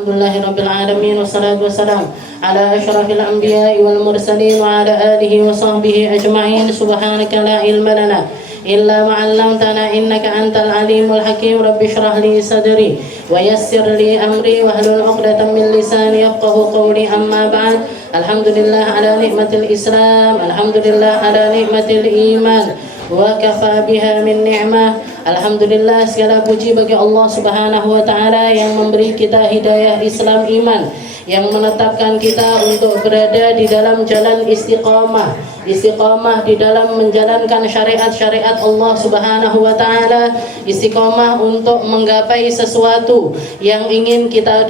Alhamdulillahirabbil alamin wassalatu wassalamu ala asyrafil anbiya'i wal mursalin wa ala alihi wa sahbihi ajma'in. Subhanaka la ilma lana illa ma 'allamtana innaka antal alimul hakim. Rabbi shrah li sadri wa yassir li amri wahlul 'uqdatam min lisani yafqahu qawli. Amma ba'd. Alhamdulillah ala nikmatil Islam, alhamdulillah ala nikmatil iman, wa kafa biha min ni'mah. Alhamdulillah, segala puji bagi Allah Subhanahu wa taala yang memberi kita hidayah Islam iman, yang menetapkan kita untuk berada di dalam jalan istiqamah di dalam menjalankan syariat-syariat Allah Subhanahu wa taala, istiqamah untuk menggapai sesuatu yang ingin kita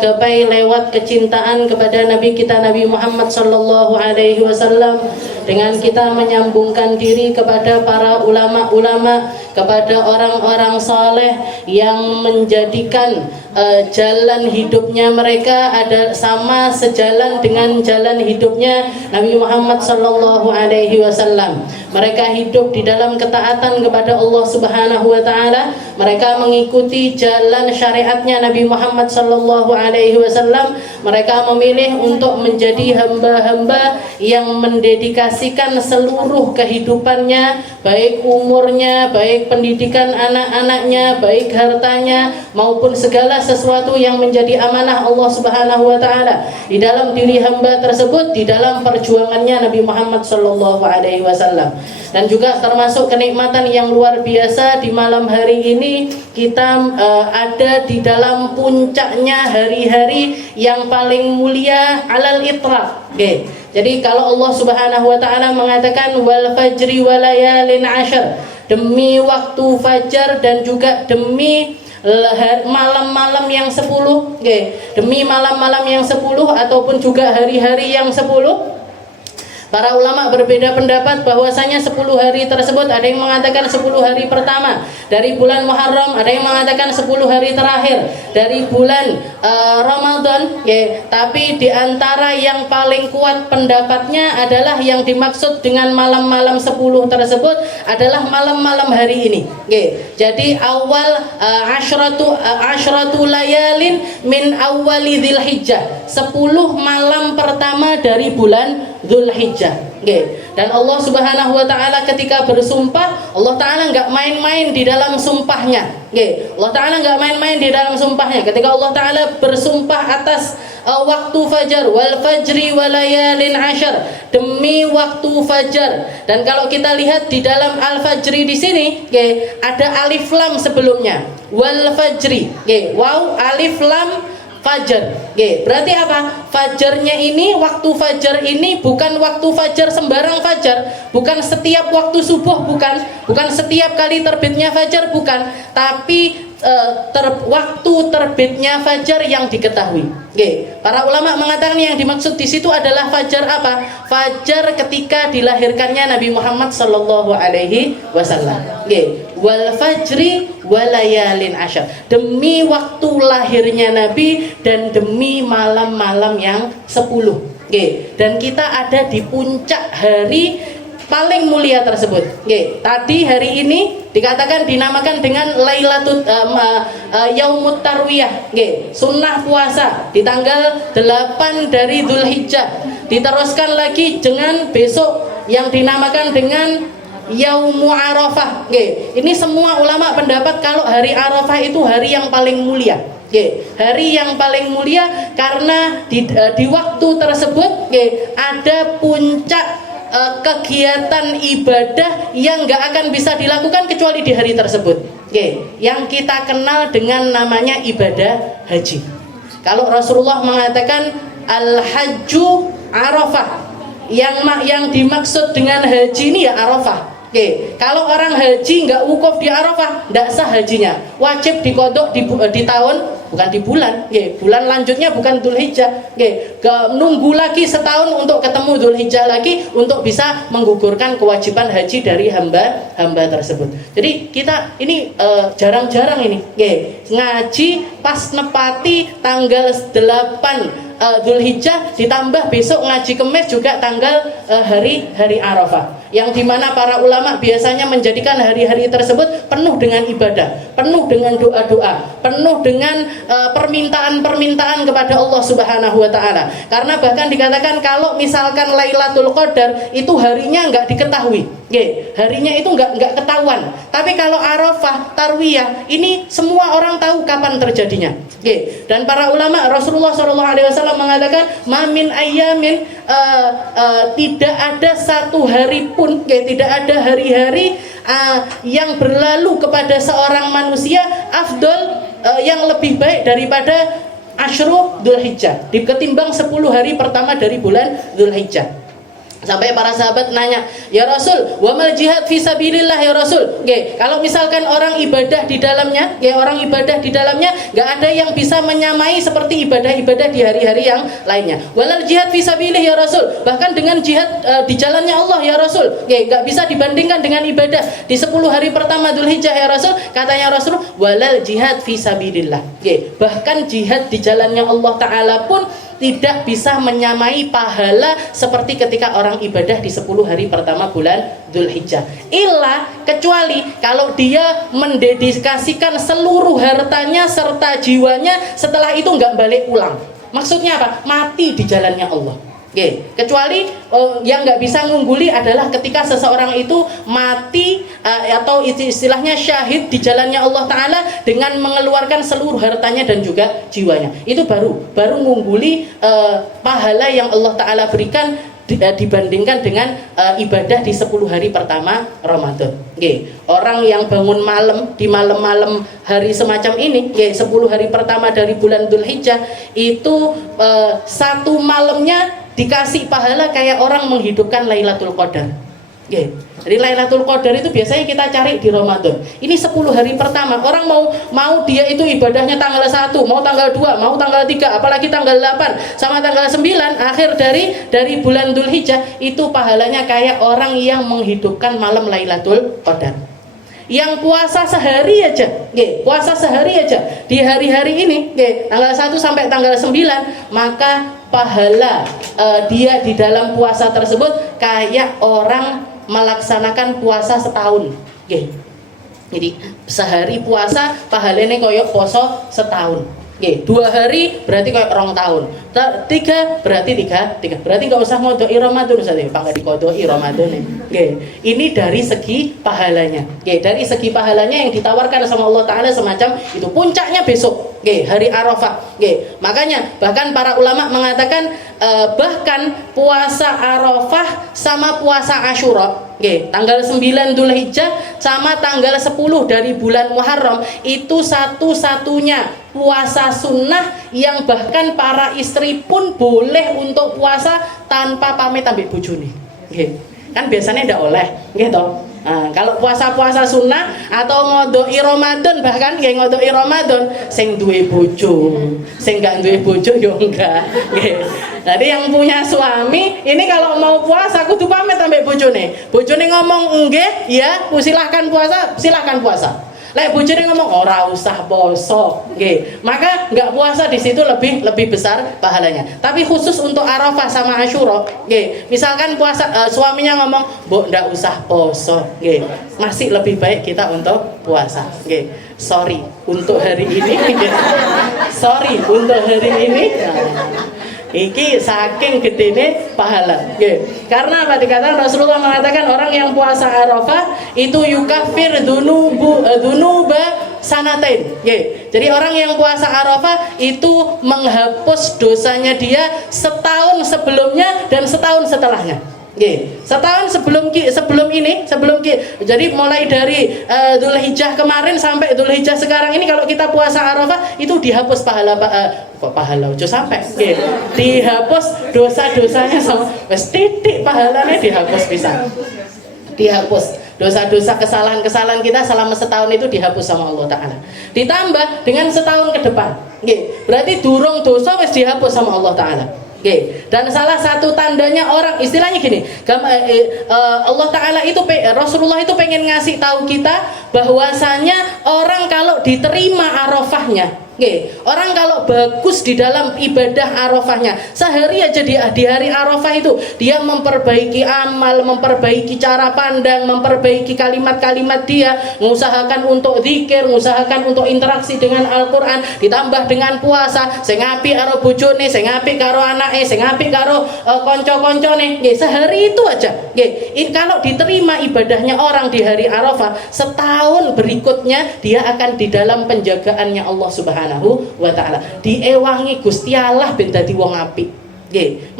gapai lewat kecintaan kepada Nabi kita Nabi Muhammad sallallahu alaihi wasallam, dengan kita menyambungkan diri kepada para ulama-ulama, kepada orang-orang saleh yang menjadikan jalan hidupnya mereka ada sama sejalan dengan jalan hidupnya Nabi Muhammad sallallahu alaihi wasallam. Mereka hidup di dalam ketaatan kepada Allah Subhanahu wa taala. Mereka mengikuti jalan syariatnya Nabi Muhammad sallallahu alaihi wasallam. Mereka memilih untuk menjadi hamba-hamba yang mendedikasikan seluruh kehidupannya, baik umurnya, baik pendidikan anak-anaknya, baik hartanya, maupun segala sesuatu yang menjadi amanah Allah Subhanahu wa taala di dalam diri hamba tersebut, di dalam perjuangannya Nabi Muhammad sallallahu alaihi wasallam. Dan juga termasuk kenikmatan yang luar biasa di malam hari ini, kita ada di dalam puncaknya hari-hari yang paling mulia alal itlaq. Okay. Jadi kalau Allah Subhanahu wa taala mengatakan wal fajri walayalin ashar, demi waktu fajar dan juga demi malam-malam yang 10, demi malam-malam yang 10 ataupun juga hari-hari yang 10. Para ulama berbeda pendapat bahwasanya 10 hari tersebut, ada yang mengatakan 10 hari pertama dari bulan Muharram, ada yang mengatakan 10 hari terakhir dari bulan Ramadan, tapi di antara yang paling kuat pendapatnya adalah yang dimaksud dengan malam-malam 10 tersebut adalah malam-malam hari ini. Jadi awal asyratu layalin min awwali Dzulhijjah, 10 malam pertama dari bulan Dzulhijjah. Dan Allah Subhanahu wa taala ketika bersumpah, Allah taala enggak main-main di dalam sumpahnya. Allah taala enggak main-main di dalam sumpahnya. Ketika Allah taala bersumpah atas waktu fajar, wal fajri walayalin ashar, demi waktu fajar. Dan kalau kita lihat di dalam al-fajri di sini, ada alif lam sebelumnya. Wal fajri, waw alif lam fajar. Berarti apa? Fajarnya ini, waktu fajar ini bukan waktu fajar sembarang fajar, bukan setiap waktu subuh, bukan setiap kali terbitnya fajar, bukan, tapi waktu terbitnya fajar yang diketahui. Para ulama mengatakan yang dimaksud di situ adalah fajar apa? Fajar ketika dilahirkannya Nabi Muhammad sallallahu alaihi wasallam. Wal fajri walayalin ashar, demi waktu lahirnya Nabi dan demi malam-malam yang 10. Dan kita ada di puncak hari paling mulia tersebut. Tadi hari ini dikatakan dinamakan dengan Lailatul Yaumut Tarwiyah, sunnah puasa di tanggal 8 dari Dzulhijjah. Diteruskan lagi dengan besok yang dinamakan dengan Yaumu Arafah. Ini semua ulama pendapat kalau hari Arafah itu hari yang paling mulia. Hari yang paling mulia karena di waktu tersebut ada puncak kegiatan ibadah yang gak akan bisa dilakukan kecuali di hari tersebut, yang kita kenal dengan namanya ibadah haji. Kalau Rasulullah mengatakan al-hajju Arafah, yang dimaksud dengan haji ini ya Arafah. Kalau orang haji nggak wukuf di Arafah, nggak sah hajinya, wajib dikodok di tahun, bukan di bulan. Bulan lanjutnya bukan Dzulhijjah. Nunggu lagi setahun untuk ketemu Dzulhijjah lagi untuk bisa menggugurkan kewajiban haji dari hamba tersebut. Jadi kita ini jarang-jarang ini ngaji pas nepati tanggal 8 Dzulhijjah, ditambah besok ngaji Kemis juga tanggal hari Arafah. yang dimana para ulama biasanya menjadikan hari-hari tersebut penuh dengan ibadah, penuh dengan doa-doa, penuh dengan permintaan-permintaan kepada Allah Subhanahu wa taala. Karena bahkan dikatakan kalau misalkan Lailatul Qadar itu harinya nggak diketahui, harinya itu nggak ketahuan. Tapi kalau Arafah, Tarwiyah, ini semua orang tahu kapan terjadinya. Dan para ulama, Rasulullah SAW mengatakan, mamin ayamin, tidak ada satu hari pun, tidak ada hari-hari yang berlalu kepada seorang manusia afdol, yang lebih baik daripada Asyru Dzulhijjah, ketimbang 10 hari pertama dari bulan Dzulhijjah. Sampai para sahabat nanya, ya Rasul, wa mal jihad fi sabilillah ya Rasul. Kalau misalkan orang ibadah di dalamnya, nggak ada yang bisa menyamai seperti ibadah-ibadah di hari-hari yang lainnya. Walal jihad fi sabilillah ya Rasul. Bahkan dengan jihad di jalannya Allah ya Rasul, nggak bisa dibandingkan dengan ibadah di 10 hari pertama Dzulhijjah ya Rasul. Katanya Rasul, walal jihad fi sabilillah. Bahkan jihad di jalannya Allah Ta'ala pun tidak bisa menyamai pahala seperti ketika orang ibadah di 10 hari pertama bulan Dzulhijjah. Kecuali kalau dia mendedikasikan seluruh hartanya serta jiwanya, setelah itu nggak balik pulang. Maksudnya apa? Mati di jalannya Allah. Kecuali yang nggak bisa ngungguli adalah ketika seseorang itu mati atau istilahnya syahid di jalannya Allah Ta'ala dengan mengeluarkan seluruh hartanya dan juga jiwanya. Itu baru ngungguli pahala yang Allah Ta'ala berikan dibandingkan dengan ibadah di 10 hari pertama Ramadan. Orang yang bangun malam di malam-malam hari semacam ini, 10 hari pertama dari bulan Dzulhijjah, itu satu malamnya dikasih pahala kayak orang menghidupkan Lailatul Qadar. Jadi Lailatul Qadar itu biasanya kita cari di Ramadan. Ini 10 hari pertama. Orang mau dia itu ibadahnya tanggal 1, mau tanggal 2, mau tanggal 3, apalagi tanggal 8 sama tanggal 9 akhir dari bulan Dzulhijjah, itu pahalanya kayak orang yang menghidupkan malam Lailatul Qadar. Yang puasa sehari aja, di hari-hari ini, tanggal 1 sampai tanggal 9, maka pahala dia di dalam puasa tersebut kayak orang melaksanakan puasa setahun. Jadi sehari puasa pahalanya koyok poso setahun. 2 hari berarti kayak 2 tahun. 3 berarti 3 berarti nggak usah ngodoi Ramadan saja, Pak, nggak dikodoi Ramadan. Ini dari segi pahalanya. Dari segi pahalanya yang ditawarkan sama Allah Ta'ala semacam itu. Puncaknya besok, hari Arafah. Makanya bahkan para ulama mengatakan bahkan puasa Arafah sama puasa Asyura, tanggal 9 Dzulhijjah sama tanggal 10 dari bulan Muharram, itu satu-satunya puasa sunnah yang bahkan para istri pun boleh untuk puasa tanpa pamit ambek bojone. Kan biasanya ndak oleh, gitu. Kalau puasa-puasa sunnah atau ngodoi Ramadan, bahkan ngodoi Ramadan sing duwe bojo, sing gak duwe bojo yo enggak. Jadi yang punya suami ini kalau mau puasa kudu pamit ambek bojone. Bojone ngomong nggih, ya, silahkan puasa, silahkan puasa. Lek bojone ngomong ora usah poso, maka nggak puasa di situ lebih besar pahalanya. Tapi khusus untuk Arafah sama Asyura, misalkan puasa suaminya ngomong, "Mbok ndak usah poso," masih lebih baik kita untuk puasa. Sorry untuk hari ini. Sorry untuk hari ini. Iki saking gedene pahala. Karena apa dikatakan Rasulullah mengatakan orang yang puasa Arafah itu yukafir dunuba sanatain. Jadi orang yang puasa Arafah itu menghapus dosanya dia setahun sebelumnya dan setahun setelahnya. Setahun sebelum ini, jadi mulai dari Dzulhijjah kemarin sampai Dzulhijjah sekarang ini, kalau kita puasa Arafah itu dihapus dihapus dosa-dosanya sama wes titik pahalanya dihapus bisa. Dihapus dosa-dosa kesalahan-kesalahan kita selama setahun itu dihapus sama Allah Ta'ala. Ditambah dengan setahun ke depan, berarti durung dosa wes dihapus sama Allah Ta'ala. Dan salah satu tandanya orang, istilahnya gini, Allah Ta'ala itu, Rasulullah itu pengen ngasih tahu kita bahwasanya orang kalau diterima Arafahnya, Orang kalau bagus di dalam ibadah Arafahnya, sehari aja di hari Arafah itu dia memperbaiki amal, memperbaiki cara pandang, memperbaiki kalimat-kalimat dia, mengusahakan untuk zikir, mengusahakan untuk interaksi dengan Al-Qur'an, ditambah dengan puasa, sing apik karo bojone, sing apik karo anake, sing apik karo kanca-kancane. Sehari itu aja. Kalau diterima ibadahnya orang di hari Arafah, setahun berikutnya dia akan di dalam penjagaannya Allah Subhanahu wa ta'ala, diewangi Gusti Allah ben dadi wong apik.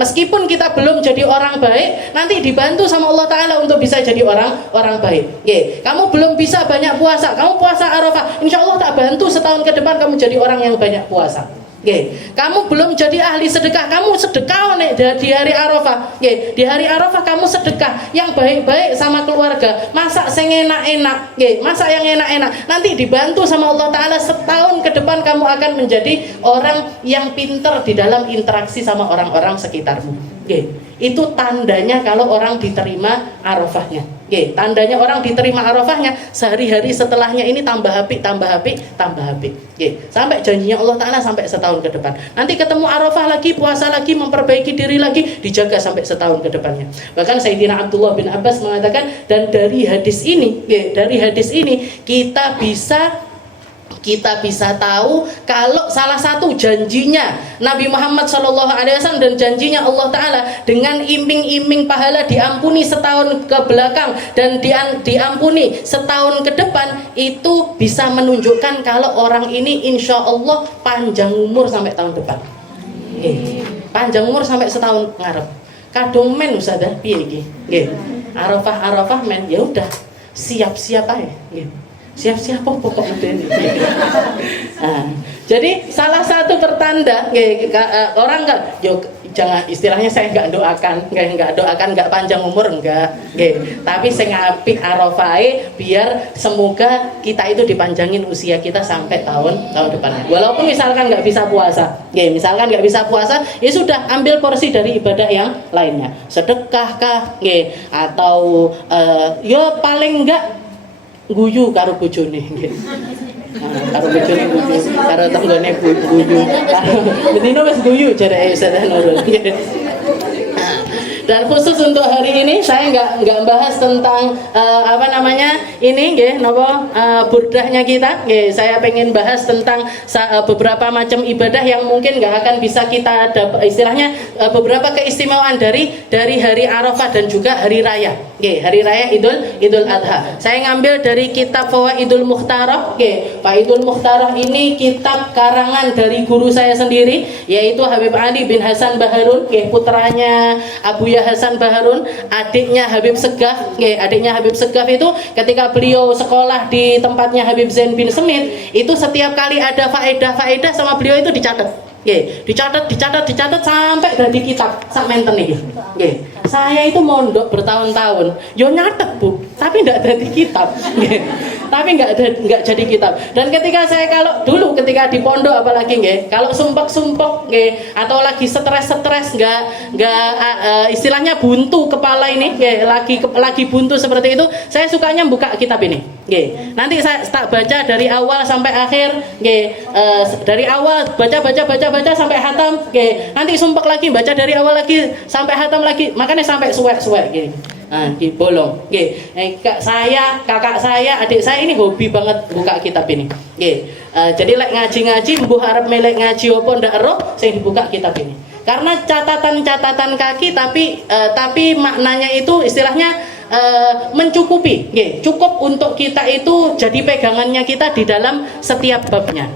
Meskipun kita belum jadi orang baik, nanti dibantu sama Allah Ta'ala untuk bisa jadi orang baik. Kamu belum bisa banyak puasa, kamu puasa Arafah, insya Allah tak bantu setahun ke depan kamu jadi orang yang banyak puasa. Kamu belum jadi ahli sedekah, kamu sedekah di hari Arafah. Di hari Arafah kamu sedekah yang baik-baik sama keluarga, masak yang enak-enak, masak yang enak-enak. Nanti dibantu sama Allah Ta'ala, setahun ke depan kamu akan menjadi orang yang pintar di dalam interaksi sama orang-orang sekitarmu. Itu tandanya kalau orang diterima Arafahnya. Tandanya orang diterima Arafahnya, sehari-hari setelahnya ini tambah apik, tambah apik, tambah apik. Sampai janjinya Allah Ta'ala sampai setahun ke depan. Nanti ketemu Arafah lagi, puasa lagi, memperbaiki diri lagi, dijaga sampai setahun ke depannya. Bahkan Sayyidina Abdullah bin Abbas mengatakan, dan dari hadis ini kita bisa tahu kalau salah satu janjinya Nabi Muhammad SAW dan janjinya Allah Ta'ala dengan iming-iming pahala diampuni setahun ke belakang dan diampuni setahun ke depan, itu bisa menunjukkan kalau orang ini insya Allah panjang umur sampai tahun depan. Panjang umur sampai setahun ngarep. Kadung men usadah piye iki? Arafah men, ya udah siap-siap aja. Siap-siap pokoknya ini. Jadi salah satu pertanda orang jangan istilahnya saya nggak doakan nggak panjang umur enggak, tapi saya ngapik Arafahe biar semoga kita itu dipanjangin usia kita sampai tahun depannya. Walaupun misalkan nggak bisa puasa, ya sudah, ambil porsi dari ibadah yang lainnya, sedekah kah, atau ya paling enggak guyu karo bojone nggih. Karo bojone guyu, karo tanggane guyu. Bedino wis guyu jareke Ustaz Nurul. Dan khusus untuk hari ini saya nggak bahas tentang burdahnya kita. Saya pengen bahas tentang beberapa macam ibadah yang mungkin nggak akan bisa kita istilahnya beberapa keistimewaan dari hari Arafah dan juga hari raya. Hari raya Idul Adha. Saya ngambil dari kitab Fawaidul Mukhtarah. Fawaidul Mukhtarah ini kitab karangan dari guru saya sendiri, yaitu Habib Ali bin Hasan Baharun, putranya Abu Hasan Baharun, adiknya Habib Segaf. Adiknya Habib Segaf itu ketika beliau sekolah di tempatnya Habib Zain bin Semit, itu setiap kali ada faedah sama beliau itu dicatat. Dicatat sampai dari kitab sak menten iki. Saya itu mondok bertahun-tahun, yo nyatet Bu, tapi enggak dari kitab. Tapi enggak jadi kitab. Dan ketika saya ketika di pondok apalagi kalau sumpek-sumpek atau lagi stres istilahnya buntu kepala ini, lagi buntu seperti itu, saya sukanya buka kitab ini. Nanti saya tak baca dari awal sampai akhir, dari awal baca sampai hatam, nanti sumpek lagi baca dari awal lagi sampai hatam lagi, makanya sampai suwek gini. Bolong. Saya, kakak saya, adik saya ini hobi banget buka kitab ini. Jadi lek ngaji mbuh arep melek ngaji apa ndak ero, sing dibuka kitab ini. Karena catatan kaki tapi maknanya itu istilahnya mencukupi, cukup untuk kita itu jadi pegangannya kita di dalam setiap babnya.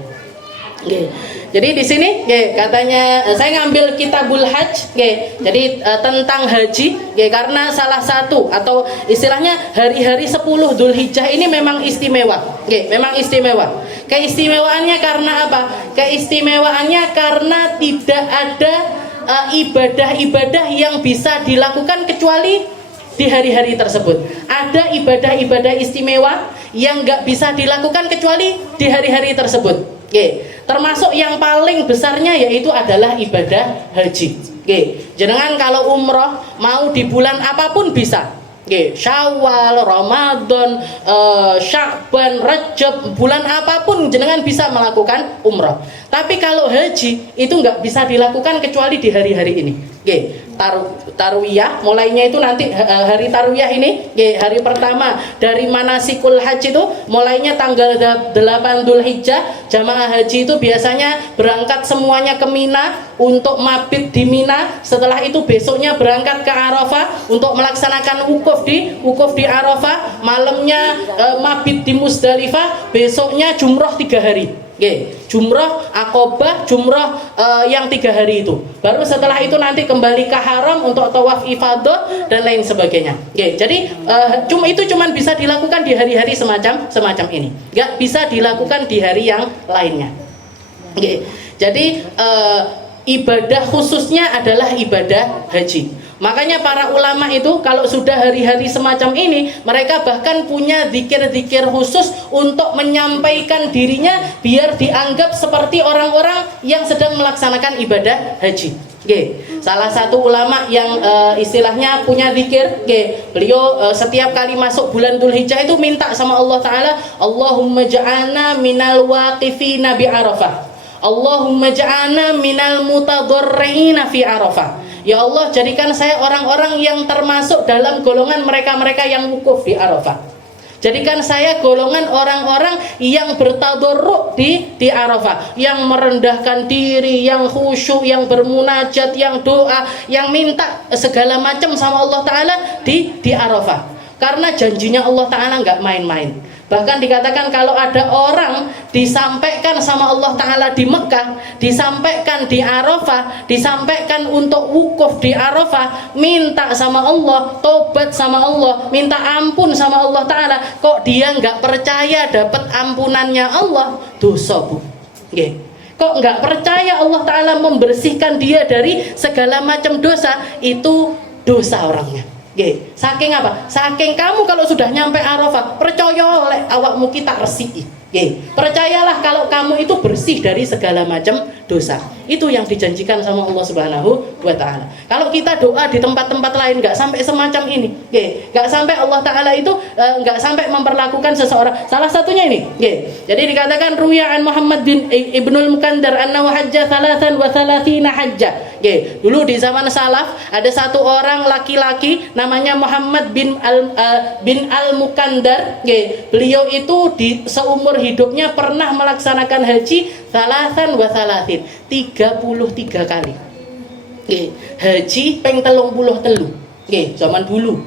Jadi di sini katanya saya ngambil Kitabul Hajj, jadi tentang haji, karena salah satu atau istilahnya hari-hari 10 Dzulhijjah ini memang istimewa, memang istimewa. Keistimewaannya karena apa? Keistimewaannya karena tidak ada ibadah-ibadah yang bisa dilakukan kecuali di hari-hari tersebut. Ada ibadah-ibadah istimewa yang nggak bisa dilakukan kecuali di hari-hari tersebut. Termasuk yang paling besarnya yaitu adalah ibadah haji. Jenengan kalau umroh mau di bulan apapun bisa. Nggih, Syawal, Ramadan, Sya'ban, Rajab, bulan apapun jenengan bisa melakukan umrah. Tapi kalau haji itu nggak bisa dilakukan kecuali di hari-hari ini. Nggih, tarwiyah mulainya itu nanti hari tarwiyah ini, nggih, hari pertama dari manasikul haji itu mulainya tanggal 8 Dzulhijjah. Jamaah haji itu biasanya berangkat semuanya ke Mina untuk mabit di Mina. Setelah itu besoknya berangkat ke Arafah untuk melaksanakan wukuf di Arafah. Malamnya mabit di Musdalifah. Besoknya jumroh 3 hari. Oke, jumroh Aqobah, jumroh yang 3 hari itu. Baru setelah itu nanti kembali ke haram untuk tawaf ifadah dan lain sebagainya. Oke, jadi itu cuma bisa dilakukan di hari-hari semacam ini. Nggak bisa dilakukan di hari yang lainnya. Oke, jadi ibadah khususnya adalah ibadah haji. Makanya para ulama itu kalau sudah hari-hari semacam ini, mereka bahkan punya zikir-zikir khusus untuk menyampaikan dirinya biar dianggap seperti orang-orang yang sedang melaksanakan ibadah haji. Oke, salah satu ulama yang istilahnya punya zikir, beliau setiap kali masuk bulan Dzulhijjah itu minta sama Allah Ta'ala, Allahumma ja'alna minal waqifina bi Arafah, Allahumma ja'alna minal mutadarriina fi Arafah. Ya Allah, jadikan saya orang-orang yang termasuk dalam golongan mereka-mereka yang wukuf di Arafah. Jadikan saya golongan orang-orang yang bertadarruk di Arafah, yang merendahkan diri, yang khusyuk, yang bermunajat, yang doa, yang minta segala macam sama Allah Ta'ala di Arafah. Karena janjinya Allah Ta'ala nggak main-main. Bahkan dikatakan kalau ada orang disampaikan sama Allah Ta'ala di Mekah, disampaikan di Arafah, disampaikan untuk wukuf di Arafah, minta sama Allah, tobat sama Allah, minta ampun sama Allah Ta'ala, kok dia nggak percaya dapat ampunannya Allah, dosa bu. Nggih. Kok nggak percaya Allah Ta'ala membersihkan dia dari segala macam dosa, itu dosa orangnya. Oke, saking apa? Saking kamu kalau sudah nyampe Arafah, percaya oleh awakmu kita resiki. Oke, percayalah kalau kamu itu bersih dari segala macam dosa. Itu yang dijanjikan sama Allah Subhanahu wa Ta'ala. Kalau kita doa di tempat-tempat lain nggak sampai semacam ini, nggak sampai Allah Ta'ala itu nggak sampai memperlakukan seseorang. Salah satunya ini, jadi dikatakan Ruya an Muhammad bin Ibnul Mukandar annahu hajja 33 hajjah. Dulu di zaman salaf ada satu orang laki-laki namanya Muhammad bin Al-Mukandar. Beliau itu di seumur hidupnya pernah melaksanakan haji 33 kali. Haji ping 33. Zaman dulu.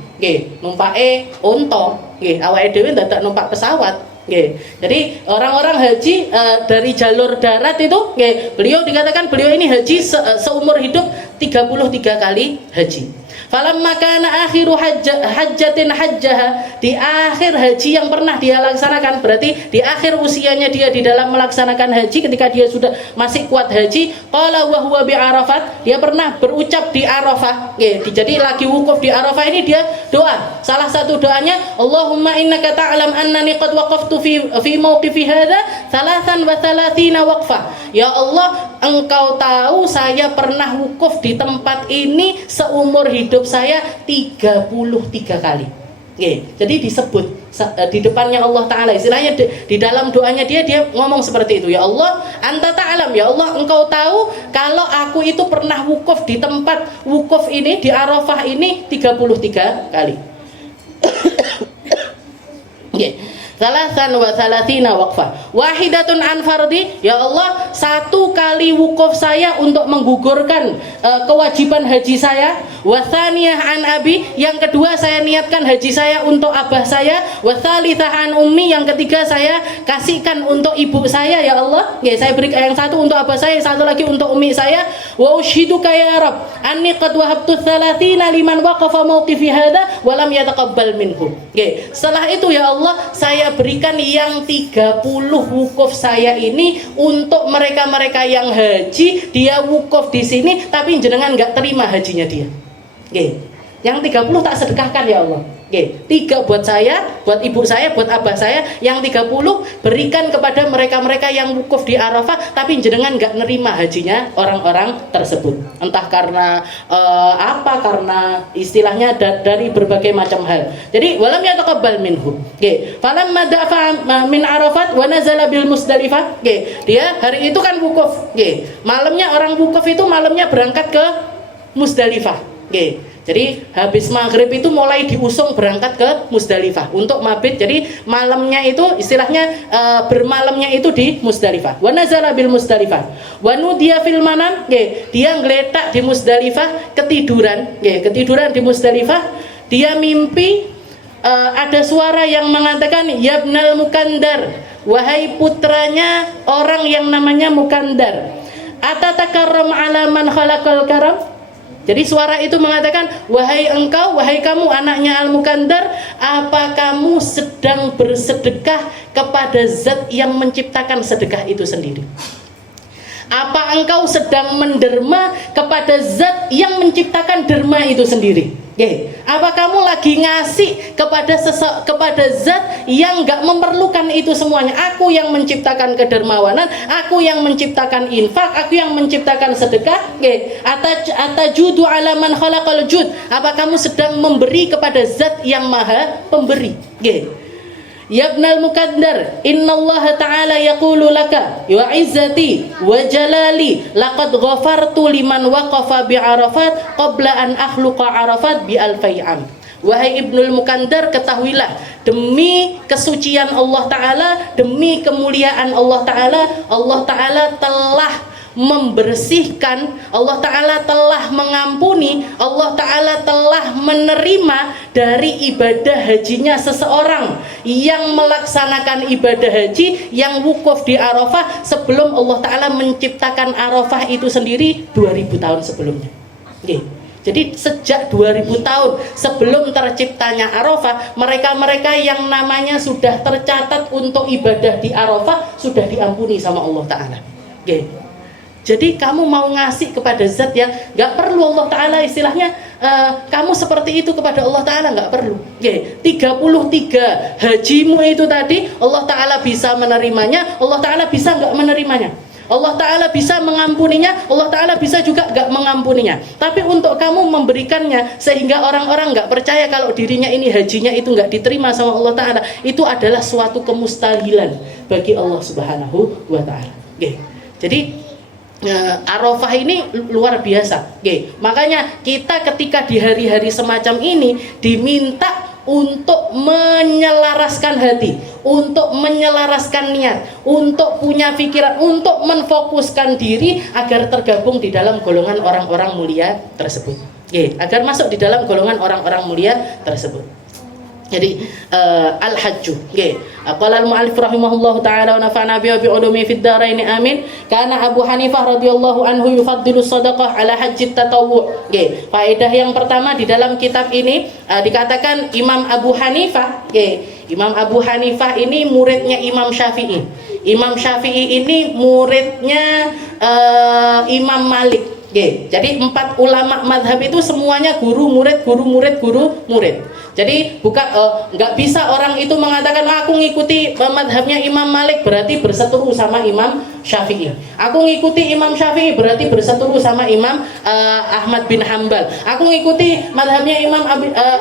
Numpake unta. Awake dhewe dadak numpak pesawat. Jadi orang-orang haji dari jalur darat itu, beliau dikatakan beliau ini haji seumur hidup 33 kali haji. Falamma kana akhiru hajjatin hajjaha, di akhir haji yang pernah dia laksanakan, berarti di akhir usianya dia di dalam melaksanakan haji, ketika dia sudah masih kuat haji, qala wa huwa bi Arafat, dia pernah berucap di Arafah. Jadi lagi wukuf di Arafah ini dia doa. Salah satu doanya, Allahumma innaka ta'lam annani qad waqaftu fi mawqifi hadza 33 waqfah. Ya Allah, Engkau tahu saya pernah wukuf di tempat ini seumur hidup saya 33 kali. Jadi disebut di depannya Allah Ta'ala, istilahnya di dalam doanya dia ngomong seperti itu. Ya Allah, Anta ta'lam, ya Allah Engkau tahu kalau aku itu pernah wukuf di tempat wukuf ini, di Arafah ini 33 kali. Salasan wa salatina waqfah wahidatun an fardi, ya Allah 1 kali wukuf saya untuk menggugurkan kewajiban haji saya, wa tsaniyah an abi, yang kedua saya niatkan haji saya untuk abah saya, wa tsalitsah an ummi, yang ketiga saya kasihkan untuk ibu saya, ya Allah saya berikan yang satu untuk abah saya, yang satu lagi untuk ummi saya, wa ushiduka ya Rabb anni qad wahabtu 30 liman waqafa mawqifi hadza wa lam yataqabbal minhum. Setelah itu ya Allah saya berikan yang 30 wukuf saya ini untuk mereka-mereka yang haji, dia wukuf di sini tapi jenengan nggak terima hajinya dia. Yang 30 tak sedekahkan ya Allah. Oke, 3 buat saya, buat ibu saya, buat abah saya. Yang 30 berikan kepada mereka-mereka yang wukuf di Arafah tapi jenengan nggak nerima hajinya orang-orang tersebut. Entah karena apa, karena istilahnya dari berbagai macam hal. Jadi walam yataqabbal minhu. Oke, falamma dafa min Arafat wa nazala bil Musdalifah. Oke, dia hari itu kan wukuf. Oke, malamnya orang wukuf itu malamnya berangkat ke Musdalifah. Oke. Jadi habis maghrib itu mulai diusung berangkat ke Musdalifah untuk mabit. Jadi malamnya itu istilahnya bermalamnya itu di Musdalifah. Wa nazala bil Musdalifah. Wa nudiya fil manam, dia ngeletak di Musdalifah ketiduran, ketiduran di Musdalifah. Dia mimpi ada suara yang mengatakan yabnal Mukandar, wahai putranya orang yang namanya Mukandar. Atatakarram ala man khalaqal karam. Jadi suara itu mengatakan, wahai engkau, wahai kamu anaknya Al-Mukandar, apa kamu sedang bersedekah kepada zat yang menciptakan sedekah itu sendiri? Apa engkau sedang menderma kepada zat yang menciptakan derma itu sendiri? Apa kamu lagi ngasih kepada zat yang gak memerlukan itu semuanya? Aku yang menciptakan kedermawanan, aku yang menciptakan infak, aku yang menciptakan sedekah. Atajudu ala man khalaqal jud. Apa kamu sedang memberi kepada zat yang maha pemberi? Yabnal Mukandar, innallaha ta'ala yaqulu laka wa izzati wa jalali laqad ghafartu liman waqafa bi Arafat qabla an akhluqa Arafat bi alfai'am. Wahai Ibnul Mukandar, ketahuilah demi kesucian Allah Ta'ala, demi kemuliaan Allah Ta'ala telah membersihkan, Allah Ta'ala telah mengampuni, Allah Ta'ala telah menerima dari ibadah hajinya seseorang yang melaksanakan ibadah haji yang wukuf di Arafah sebelum Allah Ta'ala menciptakan Arafah itu sendiri 2000 tahun sebelumnya. Jadi sejak 2000 tahun sebelum terciptanya Arafah, mereka-mereka yang namanya sudah tercatat untuk ibadah di Arafah sudah diampuni sama Allah Ta'ala. Jadi kamu mau ngasih kepada zat yang gak perlu Allah Ta'ala, istilahnya kamu seperti itu kepada Allah Ta'ala gak perlu. 33 hajimu itu tadi Allah Ta'ala bisa menerimanya, Allah Ta'ala bisa gak menerimanya, Allah Ta'ala bisa mengampuninya, Allah Ta'ala bisa juga gak mengampuninya. Tapi untuk kamu memberikannya sehingga orang-orang gak percaya kalau dirinya ini hajinya itu gak diterima sama Allah Ta'ala, itu adalah suatu kemustahilan bagi Allah Subhanahu wa Ta'ala. Jadi Arafah ini luar biasa. Makanya kita ketika di hari-hari semacam ini diminta untuk menyelaraskan hati, untuk menyelaraskan niat, untuk punya pikiran, untuk menfokuskan diri agar tergabung di dalam golongan orang-orang mulia tersebut. Agar masuk di dalam golongan orang-orang mulia tersebut. Jadi al-hajju. Qala al-mu'allif rahimahullahu taala wa nafa'na bi ulumi fid dharain amin. Kana Abu Hanifah radhiyallahu anhu yufaddilu shadaqah ala hajjit tatawwu'. Faedah yang pertama di dalam kitab ini dikatakan Imam Abu Hanifah, Imam Abu Hanifah ini muridnya Imam Syafi'i. Imam Syafi'i ini muridnya Imam Malik. Jadi 4 ulama madhab itu semuanya guru murid, guru murid, guru murid. Jadi bukan nggak bisa orang itu mengatakan aku ngikuti madhabnya Imam Malik berarti berseteru sama Imam Syafi'i. Aku ngikuti Imam Syafi'i berarti berseteru sama Imam Ahmad bin Hambal. Aku ngikuti madhabnya Imam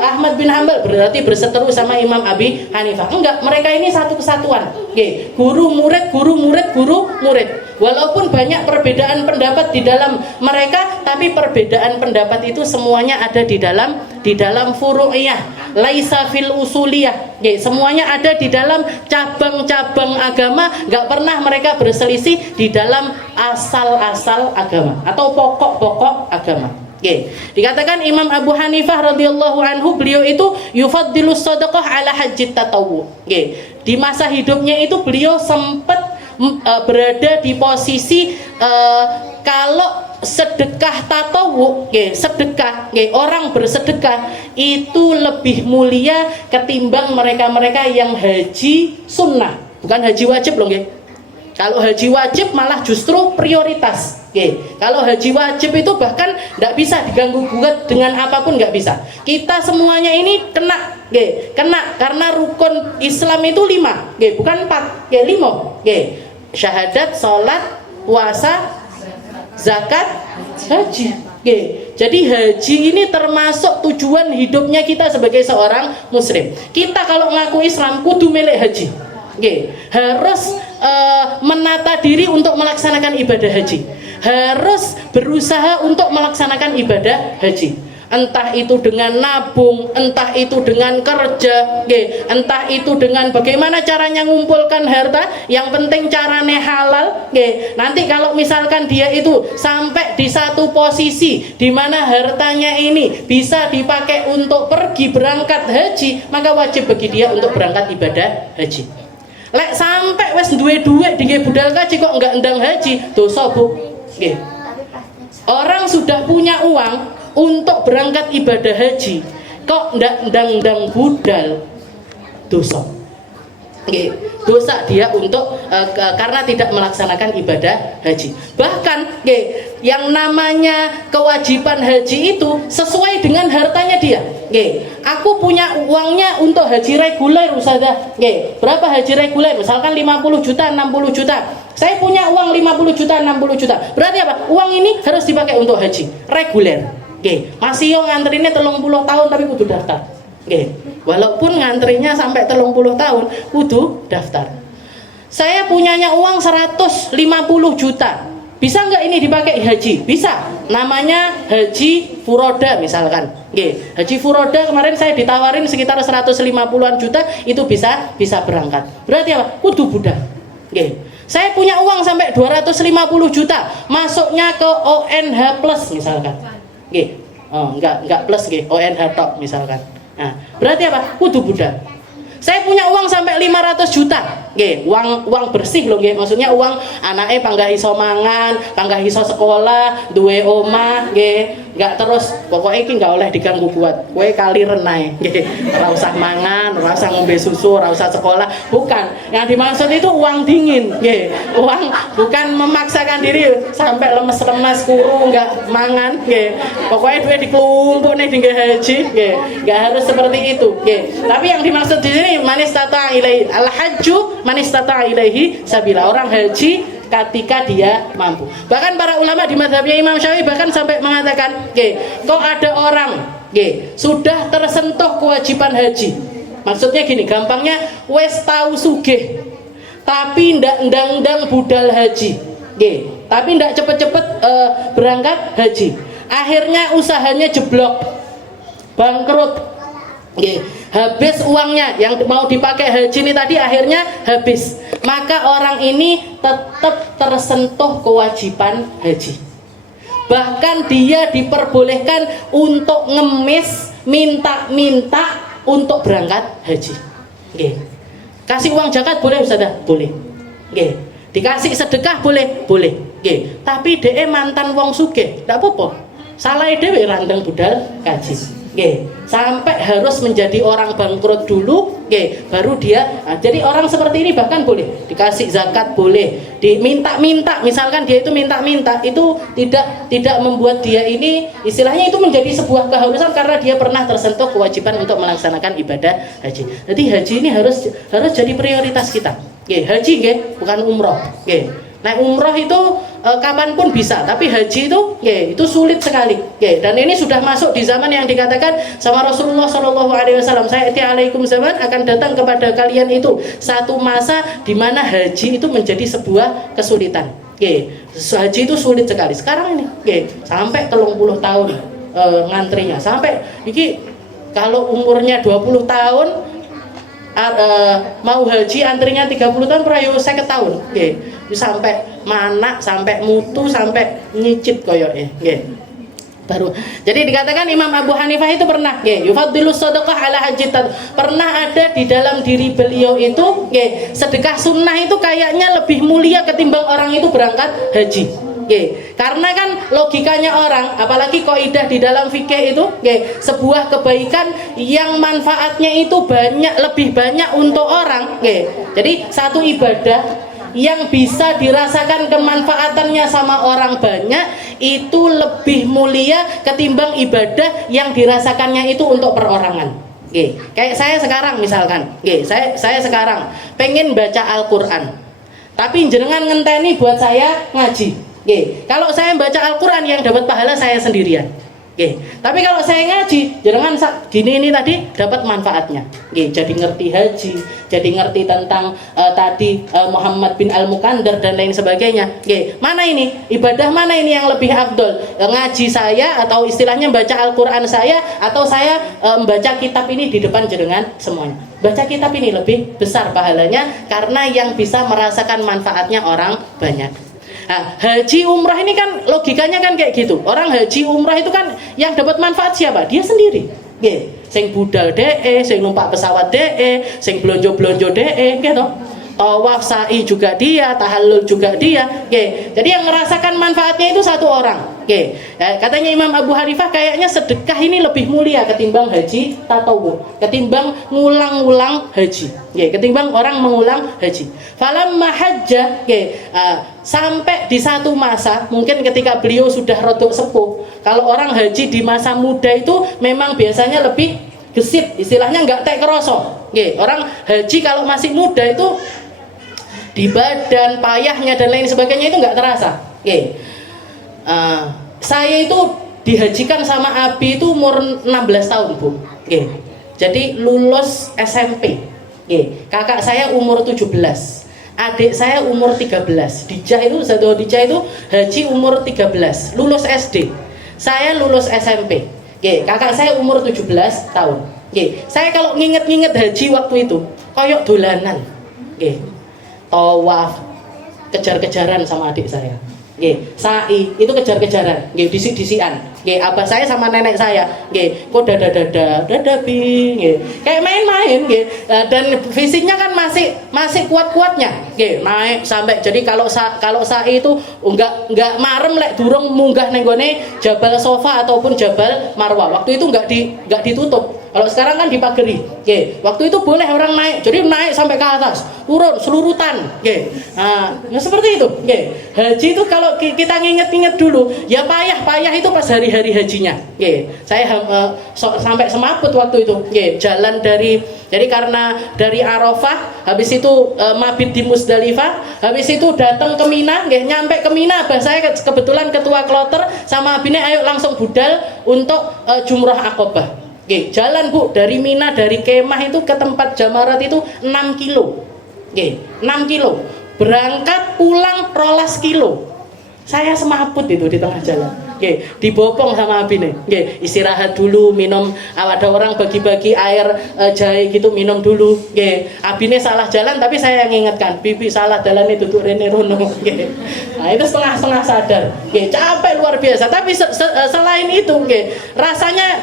Ahmad bin Hambal berarti berseteru sama Imam Abi Hanifah. Enggak, mereka ini satu kesatuan. Guru murid, guru murid, guru murid. Walaupun banyak perbedaan pendapat di dalam mereka, tapi perbedaan pendapat itu semuanya ada di dalam furu'iyah, laisa fil usuliyah. Semuanya ada di dalam cabang-cabang agama, nggak pernah mereka berselisih di dalam asal-asal agama atau pokok-pokok agama. Dikatakan Imam Abu Hanifah radhiyallahu anhu, beliau itu yufaddilus shadaqah ala hajjit tatawwu. Di masa hidupnya itu beliau sempat berada di posisi kalau sedekah tatawu, sedekah, orang bersedekah itu lebih mulia ketimbang mereka-mereka yang haji sunnah, bukan haji wajib loh, Kalau haji wajib malah justru prioritas. Kalau haji wajib itu bahkan tidak bisa diganggu gugat dengan apapun, nggak bisa. Kita semuanya ini kena, karena rukun Islam itu 5, bukan 4, 5. Syahadat, sholat, puasa, zakat, haji. Jadi haji ini termasuk tujuan hidupnya kita sebagai seorang muslim. Kita kalau ngaku Islam kudu milik haji. Harus menata diri untuk melaksanakan ibadah haji. Harus berusaha untuk melaksanakan ibadah haji. Entah itu dengan nabung, entah itu dengan kerja, entah itu dengan bagaimana caranya ngumpulkan harta. Yang penting caranya halal. Nanti kalau misalkan dia itu sampai di satu posisi di mana hartanya ini bisa dipakai untuk pergi berangkat haji, maka wajib bagi dia untuk berangkat ibadah haji. Lek sampai wes duwe duit dingge budal kaji kok enggak endang haji, dosa Bu. Orang sudah punya uang untuk berangkat ibadah haji, kok ndak ndang budal, dosa. Dosa dia untuk karena tidak melaksanakan ibadah haji. Bahkan yang namanya kewajiban haji itu sesuai dengan hartanya dia. Aku punya uangnya untuk haji reguler Ustazah. Berapa haji reguler? Misalkan 50 juta, 60 juta. Saya punya uang 50 juta, 60 juta. Berarti apa? Uang ini harus dipakai untuk haji reguler. Masih yo ngantrinnya 30 tahun tapi kudu daftar. Walaupun ngantrinya sampai 30 tahun kudu daftar. Saya punyanya uang 150 juta. Bisa nggak ini dipakai haji? Bisa. Namanya haji furoda misalkan. Haji furoda kemarin saya ditawarin sekitar 150-an juta, itu bisa berangkat. Berarti apa? Kudu budak. Saya punya uang sampai 250 juta, masuknya ke ONH plus misalkan. Enggak plus ONH top misalkan. Nah, berarti apa? Kudu budak. Saya punya uang sampai 500 juta. Uang bersih loh, maksudnya uang anaknya panggah iso mangan, panggah iso sekolah, duwe omah, enggak terus pokoknya iki enggak oleh diganggu buat. Kowe kali renai, ora usah mangan, ora usah ngombe susu, ora usah sekolah. Bukan. Yang dimaksud itu uang dingin, Uang bukan memaksakan diri sampai lemes-lemes kuru enggak mangan, Pokoknya duit dikelumpuk nih tinggal haji, Enggak harus seperti itu, Tapi yang dimaksud di sini manis tata ilaihi al-hajju manis tata ilaihi sabila. Orang haji ketika dia mampu. Bahkan para ulama di mazhabnya Imam Syafi'i bahkan sampai mengatakan, kok ada orang sudah tersentuh kewajiban haji. Maksudnya gini, gampangnya wes tahu sugih tapi ndak ndang budal haji. Tapi ndak cepet-cepet berangkat haji. Akhirnya usahanya jeblok, bangkrut. Habis uangnya yang mau dipakai haji ini tadi, akhirnya habis. Maka orang ini tetap tersentuh kewajiban haji. Bahkan dia diperbolehkan untuk ngemis, minta untuk berangkat haji. Kasih uang zakat boleh Ustazah? Boleh. Dikasih sedekah boleh? Boleh. Tapi DE mantan wong sugih, ndak apa-apa. Salah dhewe randang budal kaji. Sampai harus menjadi orang bangkrut dulu, baru dia. Nah, jadi orang seperti ini bahkan boleh dikasih zakat, boleh diminta-minta. Misalkan dia itu minta-minta, itu tidak membuat dia ini istilahnya itu menjadi sebuah keharusan karena dia pernah tersentuh kewajiban untuk melaksanakan ibadah haji. Jadi haji ini harus jadi prioritas kita. Haji bukan umroh. Nah umroh itu kapanpun bisa, tapi haji itu sulit sekali. Dan ini sudah masuk di zaman yang dikatakan sama Rasulullah SAW, saya alaikum zaman akan datang kepada kalian itu satu masa di mana haji itu menjadi sebuah kesulitan. Haji itu sulit sekali. Sekarang ini sampai 30 tahun ngantrinya, sampai iki kalau umurnya 20 tahun mau haji antrinya 30 tahun perayu 50 tahun. Sampai mana, sampai mutu, sampai nyicip koyoke. Baru. Jadi dikatakan Imam Abu Hanifah itu pernah yufaddilu sadaqah ala haji. Pernah ada di dalam diri beliau itu sedekah sunnah itu kayaknya lebih mulia ketimbang orang itu berangkat haji. Karena kan logikanya orang, apalagi kaidah di dalam fikih itu, sebuah kebaikan yang manfaatnya itu lebih banyak untuk orang. Jadi satu ibadah yang bisa dirasakan kemanfaatannya sama orang banyak itu lebih mulia ketimbang ibadah yang dirasakannya itu untuk perorangan. Kayak saya sekarang misalkan, saya sekarang pengen baca Al-Quran, tapi jenengan ngenteni buat saya ngaji. Kalau saya baca Al-Quran yang dapat pahala saya sendirian. Tapi kalau saya ngaji, jenengan gini ini tadi dapat manfaatnya. Jadi ngerti haji, jadi ngerti tentang tadi Muhammad bin Al-Mukandar dan lain sebagainya. Mana ini ibadah, mana ini yang lebih afdol? Ngaji saya atau istilahnya baca Al-Quran saya, atau saya membaca kitab ini di depan jenengan semuanya. Baca kitab ini lebih besar pahalanya karena yang bisa merasakan manfaatnya orang banyak. Nah, haji umrah ini kan logikanya kan kayak gitu. Orang haji umrah itu kan yang dapat manfaat siapa? Dia sendiri. Sing budal sing numpak pesawat sing blonjo-blonjo gitu. Tawaf sa'i juga dia, tahallul juga dia. Jadi yang merasakan manfaatnya itu satu orang. Katanya Imam Abu Hanifah kayaknya sedekah ini lebih mulia ketimbang haji tatawu, ketimbang ngulang-ulang haji. Ketimbang orang mengulang haji. Falamma hajja, sampai di satu masa, mungkin ketika beliau sudah rodok sepuh. Kalau orang haji di masa muda itu memang biasanya lebih gesit, istilahnya nggak tek kroso. Orang haji kalau masih muda itu di badan, payahnya dan lain sebagainya itu nggak terasa. Saya itu dihajikan sama Abi itu umur 16 tahun, Bu. Jadi lulus SMP. Kakak saya umur 17. Adik saya umur 13. Dijah itu haji umur 13. Lulus SD. Saya lulus SMP. Kakak saya umur 17 tahun. Saya kalau nginget-nginget haji waktu itu koyok dolanan. Tawaf kejar-kejaran sama adik saya. Sa'i itu kejar-kejaran, disik-disikan. Abah saya sama nenek saya, kok dada bi, kayak main-main, dan fisiknya kan masih kuat-kuatnya, naik sampai jadi kalau sa'i itu enggak marem lek durung munggah nenggone Jabal Sofa ataupun Jabal Marwah. Waktu itu enggak ditutup. Kalau sekarang kan dipageri. Waktu itu boleh orang naik, jadi naik sampai ke atas, turun selurutan. Nah, seperti itu. Haji itu kalau kita nginget-nginget dulu, ya payah itu pas hari-hari hajinya. Saya sampai semaput waktu itu. Jalan jadi karena dari Arafah, habis itu mabit di Musdalifah, habis itu datang ke Mina, nyampe ke Mina, saya kebetulan ketua kloter sama abine ayo langsung budal untuk jumrah Aqobah. Jalan, Bu, dari Mina, dari kemah itu ke tempat jamarat itu 6 kilo. 6 kilo. Berangkat pulang 12 kilo. Saya semaput itu di tengah jalan. Dibopong sama abine. Istirahat dulu, minum, ada orang bagi-bagi air jahe gitu, minum dulu. Abine salah jalan tapi saya yang ingatkan, bibi salah jalan itu duduk rene rono. Nah, itu setengah-setengah sadar. Capek luar biasa. Tapi selain itu, rasanya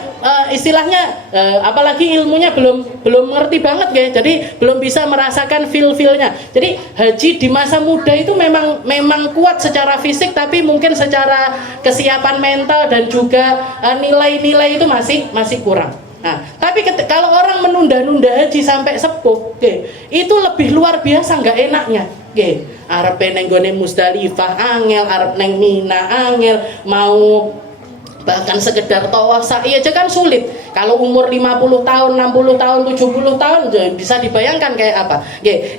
istilahnya apalagi ilmunya belum ngerti banget, jadi belum bisa merasakan feel-feelnya. Jadi haji di masa muda itu memang kuat secara fisik, tapi mungkin secara kesiapan mental dan juga nilai-nilai itu masih kurang. Nah, tapi kalau orang menunda-nunda haji sampai sepuh, itu lebih luar biasa nggak enaknya. Arep neng gone Musdalifah angel, arep neng Mina angel, mau bahkan sekedar tawaf sa'i aja kan sulit. Kalau umur 50 tahun, 60 tahun, 70 tahun bisa dibayangkan kayak apa.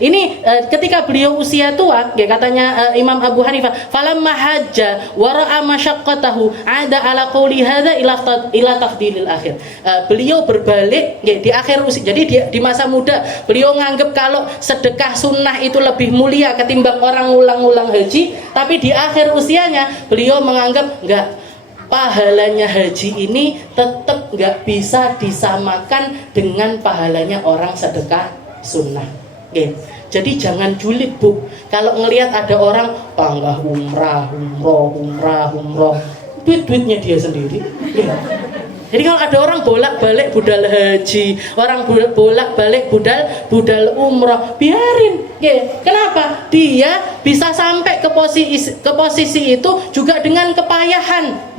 Ini ketika beliau usia tua, katanya Imam Abu Hanifah, falamma hajja wa ra'a masyaqqatahu ada ala qouli hadza ila tafdilil akhir. Beliau berbalik di akhir usia. Jadi di masa muda beliau nganggap kalau sedekah sunnah itu lebih mulia ketimbang orang ulang-ulang haji, tapi di akhir usianya beliau menganggap enggak, pahalanya haji ini tetap nggak bisa disamakan dengan pahalanya orang sedekah sunnah. Jadi jangan julid, Bu. Kalau ngelihat ada orang panggah umrah, duitnya dia sendiri. Jadi kalau ada orang bolak-balik budal haji, orang bolak-balik budal umroh, biarin. Kenapa? Dia bisa sampai ke posisi itu juga dengan kepayahan.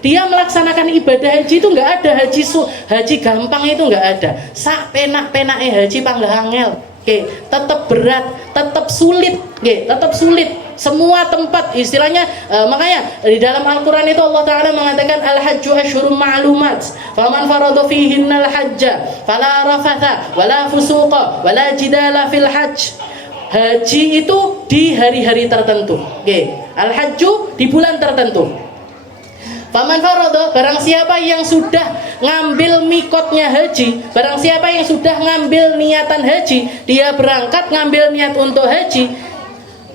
Dia melaksanakan ibadah haji itu nggak ada haji gampang itu nggak ada. Sak penak-penake haji panggah angel. tetap berat, tetap sulit, tetap sulit. Semua tempat istilahnya makanya di dalam Al-Qur'an itu Allah Ta'ala mengatakan al-hajju asyhurun ma'lumat faman farada fihinna al-hajja fala rafatha wala fusuqa wala jidala fil hajj. Haji itu di hari-hari tertentu. Al-hajju di bulan tertentu. Faman farada, barang siapa yang sudah ngambil mikotnya haji, barang siapa yang sudah ngambil niatan haji, dia berangkat ngambil niat untuk haji,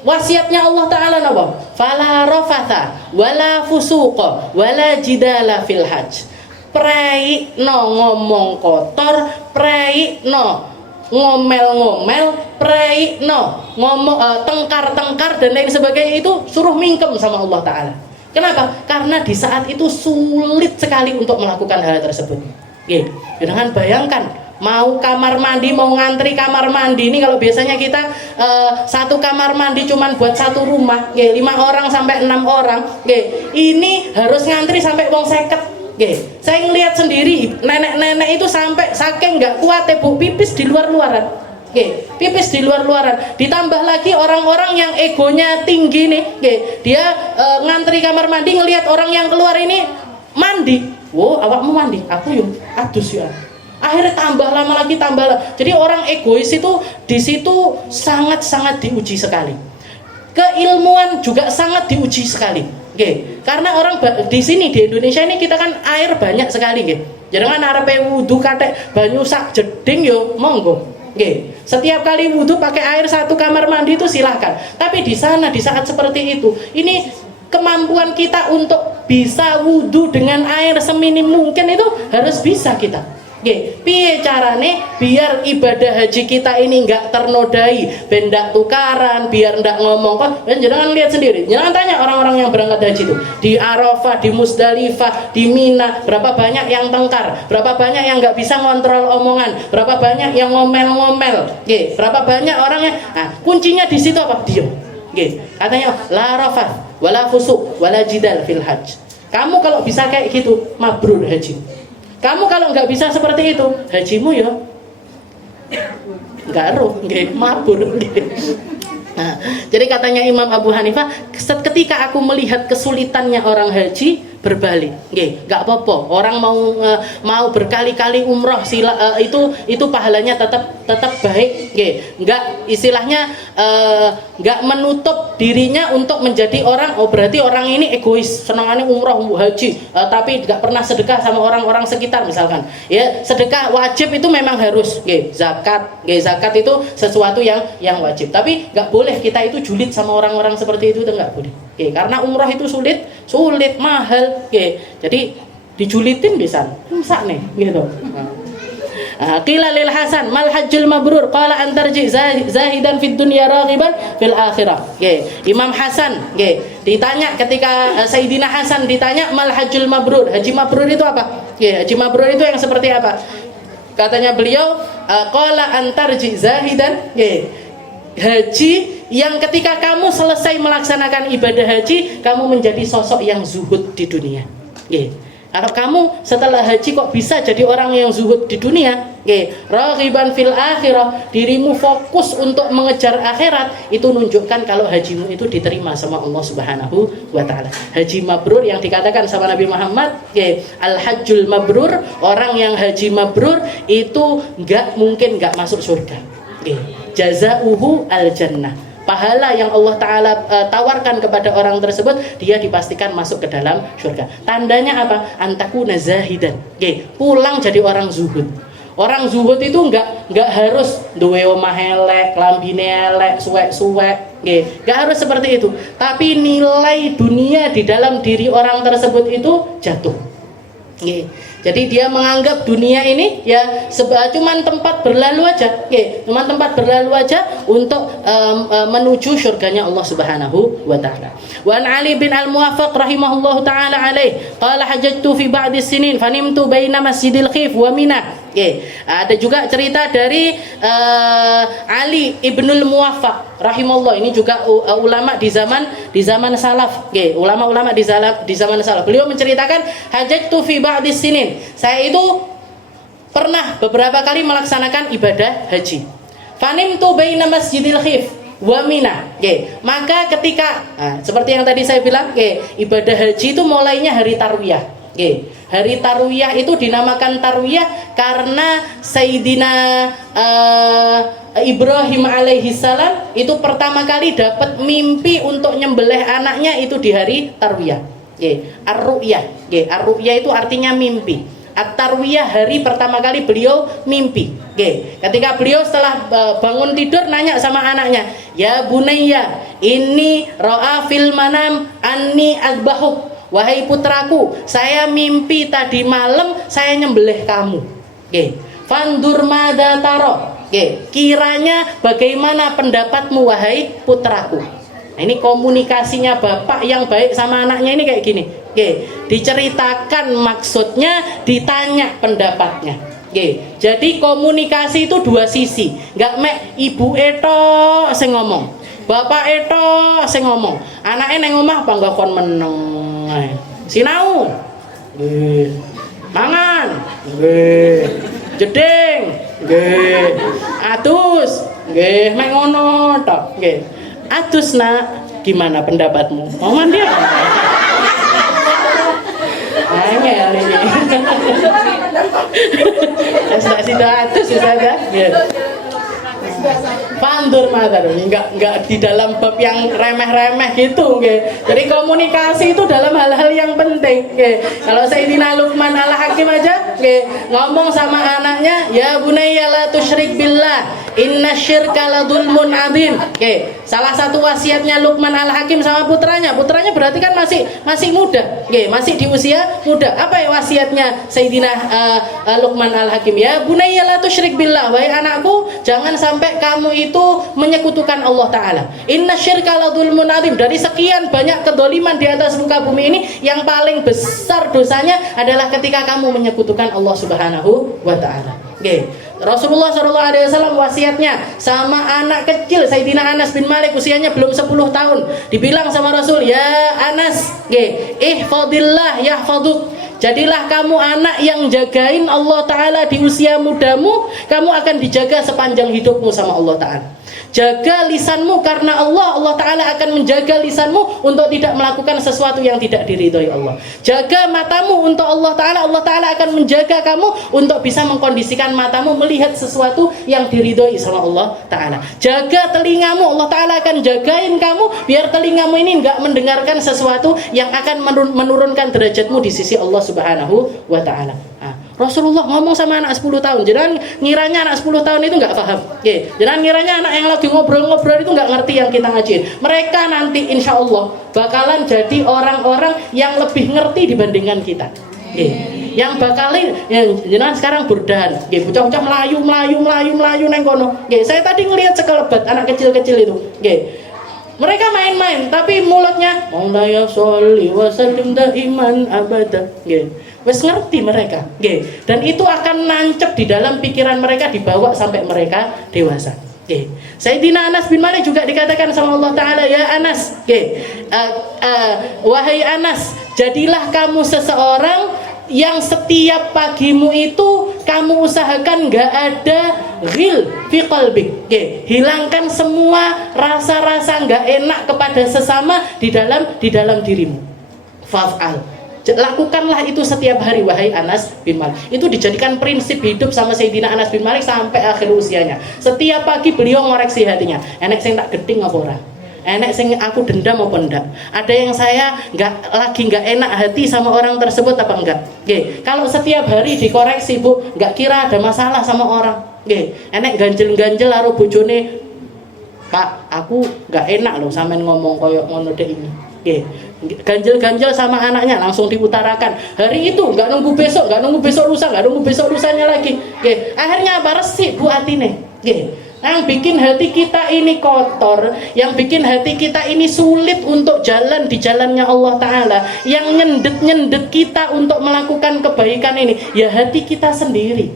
wasiatnya Allah Ta'ala napa? Fala rafatha wala fusuqa wala jidala fil hajj. Prei no ngomong kotor, prei no ngomel-ngomel, prei no ngomong tengkar-tengkar dan lain sebagainya, itu suruh mingkem sama Allah Ta'ala. Kenapa? Karena di saat itu sulit sekali untuk melakukan hal tersebut. Jangan bayangkan mau kamar mandi, mau ngantri kamar mandi ini, kalau biasanya kita satu kamar mandi cuman buat satu rumah, 5 orang sampai 6 orang, ini harus ngantri sampai wong 50. Saya ngelihat sendiri nenek-nenek itu sampai saking nggak kuat bu, pipis di luar-luaran. Pipis di luar-luaran. Ditambah lagi orang-orang yang egonya tinggi nih, dia ngantri kamar mandi ngelihat orang yang keluar ini mandi. Wow, awakmu mandi, aku yuk adus ya. Akhirnya tambah lama lagi, tambah lama. Jadi orang egois itu di situ sangat-sangat diuji sekali. Keilmuan juga sangat diuji sekali. Karena orang di sini di Indonesia ini kita kan air banyak sekali, jangan arepe wudu katek banyu sak jeding yo monggo. Setiap kali wudhu pakai air satu kamar mandi itu silahkan. Tapi di sana di saat seperti itu, ini kemampuan kita untuk bisa wudhu dengan air seminim mungkin itu harus bisa kita. Piye carane biar ibadah haji kita ini nggak ternodai, bendak tukaran, biar ndak ngomong kok. Dan jangan lihat sendiri, jangan tanya orang-orang yang berangkat haji itu di Arafah, di Musdalifah, di Mina, berapa banyak yang tengkar, berapa banyak yang nggak bisa ngontrol omongan, berapa banyak yang ngomel-ngomel, berapa banyak orangnya. Nah, kuncinya di situ apa? Diam. Katanya la rafath, wala fusuq, wala jidal fil hajj. Kamu kalau bisa kayak gitu, mabrur haji. Kamu kalau nggak bisa seperti itu, hajimu ya nggak roh, mabur. Nah, jadi katanya Imam Abu Hanifah, ketika aku melihat kesulitannya orang haji, berbalik, nggak apa-apa. Orang mau berkali-kali umroh itu pahalanya tetap baik, nggak istilahnya nggak menutup dirinya untuk menjadi orang. Oh berarti orang ini egois, senangannya umroh haji, tapi nggak pernah sedekah sama orang-orang sekitar misalkan. Ya sedekah wajib itu memang harus, zakat itu sesuatu yang wajib. Tapi nggak boleh kita itu julid sama orang-orang seperti itu nggak boleh. Karena umroh itu sulit, mahal. Jadi dijulitin bisa nih gitu. Qila lil Hasan mal hajjul mabrur qala an tarji zahidan fid dunya raghiban fil akhirah. Imam Hasan ditanya ketika Sayyidina Hasan ditanya mal hajjul mabrur, haji mabrur itu apa? Haji mabrur itu yang seperti apa? Katanya beliau qala an tarji zahidan, haji yang ketika kamu selesai melaksanakan ibadah haji, kamu menjadi sosok yang zuhud di dunia. Kalau kamu setelah haji kok bisa jadi orang yang zuhud di dunia, raghiban fil akhirah, dirimu fokus untuk mengejar akhirat, itu menunjukkan kalau hajimu itu diterima sama Allah Subhanahu wa taala. Haji mabrur yang dikatakan sama Nabi Muhammad, al hajjul mabrur, orang yang haji mabrur itu mungkin nggak masuk surga. Jazauhu al jannah. Pahala yang Allah Ta'ala tawarkan kepada orang tersebut, dia dipastikan masuk ke dalam surga. Tandanya apa? Antakuna zahidan. Pulang jadi orang zuhud. Orang zuhud itu nggak harus duwe omah elek, lambine elek, suwek-suwek. Nggak harus seperti itu. Tapi nilai dunia di dalam diri orang tersebut itu jatuh. Jadi dia menganggap dunia ini ya cuman tempat berlalu aja, cuman tempat berlalu aja untuk menuju surganya Allah Subhanahu wa taala. Wa an Ali bin Al-Muwaffaq rahimahullahu taala alaih, qala hajjatu fi ba'di sinin fanimtu baina Masjidil Khif wa Mina. Ada juga cerita dari Ali ibnul Muwaffaq rahimahullah, ini juga ulama di zaman salaf, ulama-ulama di zaman salaf. Beliau menceritakan hajjatu fi ba'di sinin, saya itu pernah beberapa kali melaksanakan ibadah haji. Fanimtu baina Masjidil Khif wa Mina. Maka ketika seperti yang tadi saya bilang, ibadah haji itu mulainya hari tarwiyah. Hari tarwiyah itu dinamakan tarwiyah karena Sayyidina Ibrahim alaihi salam itu pertama kali dapat mimpi untuk nyembelih anaknya itu di hari tarwiyah. Ar-ru'yah. Ar-ru'yah itu artinya mimpi. At-tarwiyah hari pertama kali beliau mimpi. Ketika beliau setelah bangun tidur nanya sama anaknya, "Ya bunayya, ini ra'a fil manam anni adbahuk." Wahai putraku, saya mimpi tadi malam saya nyembelih kamu. Fandur madza taro. Kiranya bagaimana pendapatmu wahai putraku? Nah, ini komunikasinya bapak yang baik sama anaknya ini kayak gini. Diceritakan maksudnya, ditanya pendapatnya. Jadi komunikasi itu dua sisi. Enggak mek ibu eto sing ngomong, bapak eto sing ngomong. Anaknya neng omah apa enggak kon meneng. Sinau. Nggih. Mangan. Nggih. Jeding. Nggih. Atus. Nggih, mek ngono tok. Nggih. Atus nak, gimana pendapatmu? Mau mandi apa? Angel ini. Saya sudah atus sudah. Pandur madar, enggak di dalam bab yang remeh-remeh gitu, Jadi komunikasi itu dalam hal-hal yang penting, Kalau Sayyidina Luqman al-Hakim aja, ngomong sama anaknya, "Ya bunayya la tusyrik billah, inna syirka la dzulmun adzim." Salah satu wasiatnya Luqman al-Hakim sama putranya berarti kan masih muda, masih di usia muda. Apa ya wasiatnya Sayyidina Luqman al-Hakim? "Ya bunayya la tusyrik billah." Wahai anakku, jangan sampai kamu itu menyekutukan Allah Ta'ala. Inna syirka la dzulmun adzim. Dari sekian banyak kedoliman di atas muka bumi ini, yang paling besar dosanya adalah ketika kamu menyekutukan Allah Subhanahu wa Ta'ala. Rasulullah SAW wasiatnya sama anak kecil Sayyidina Anas bin Malik, usianya belum 10 tahun. Dibilang sama Rasul, "Ya Anas, ihfadillah yahfaduk." Jadilah kamu anak yang jagain Allah Ta'ala di usia mudamu, kamu akan dijaga sepanjang hidupmu sama Allah Ta'ala. Jaga lisanmu karena Allah Ta'ala akan menjaga lisanmu untuk tidak melakukan sesuatu yang tidak diridhoi Allah. Jaga matamu untuk Allah Ta'ala akan menjaga kamu untuk bisa mengkondisikan matamu melihat sesuatu yang diridhoi sama Allah Ta'ala. Jaga telingamu, Allah Ta'ala akan jagain kamu biar telingamu ini enggak mendengarkan sesuatu yang akan menurunkan derajatmu di sisi Allah Subhanahu wa Ta'ala. Rasulullah ngomong sama anak 10 tahun. Jangan ngiranya anak 10 tahun itu nggak paham. Jangan ngiranya anak yang lagi ngobrol-ngobrol itu nggak ngerti yang kita ngajiin. Mereka nanti insya Allah bakalan jadi orang-orang yang lebih ngerti dibandingkan kita. Yang bakalin, jangan sekarang burdan. Bocah-bocah melayu neng kono. Saya tadi ngelihat sekelebat anak kecil-kecil itu. Mereka main-main, tapi mulutnya Maulaya sholli wa sallim daiman abada. Wes ngerti mereka, dan itu akan nancep di dalam pikiran mereka, dibawa sampai mereka dewasa. Sayyidina Anas bin Malik juga dikatakan sama Allah Ta'ala, "Ya Anas, wahai Anas, jadilah kamu seseorang yang setiap pagimu itu kamu usahakan gak ada ghil fi qalbik." Hilangkan semua rasa-rasa gak enak kepada sesama di dalam dirimu. Fa'al. Lakukanlah itu setiap hari wahai Anas bin Malik. Itu dijadikan prinsip hidup sama Sayyidina Anas bin Malik sampai akhir usianya. Setiap pagi beliau ngoreksi hatinya. Enek sing tak geding apa ora? Enek sing aku dendam apa enggak? Ada yang saya lagi nggak enak hati sama orang tersebut apa enggak? Kalau setiap hari dikoreksi, Bu, nggak kira ada masalah sama orang. Enek ganjel-ganjel karo bojone, "Pak, aku nggak enak loh sampean ngomong koyo ngono dek ini." Ganjel-ganjel sama anaknya langsung diutarakan. Hari itu nggak nunggu besok lusa, nggak nunggu besok lusanya lagi. Akhirnya apa? Resik Bu atine. Yang bikin hati kita ini kotor, yang bikin hati kita ini sulit untuk jalan di jalannya Allah Ta'ala, yang nyendet kita untuk melakukan kebaikan ini, ya hati kita sendiri.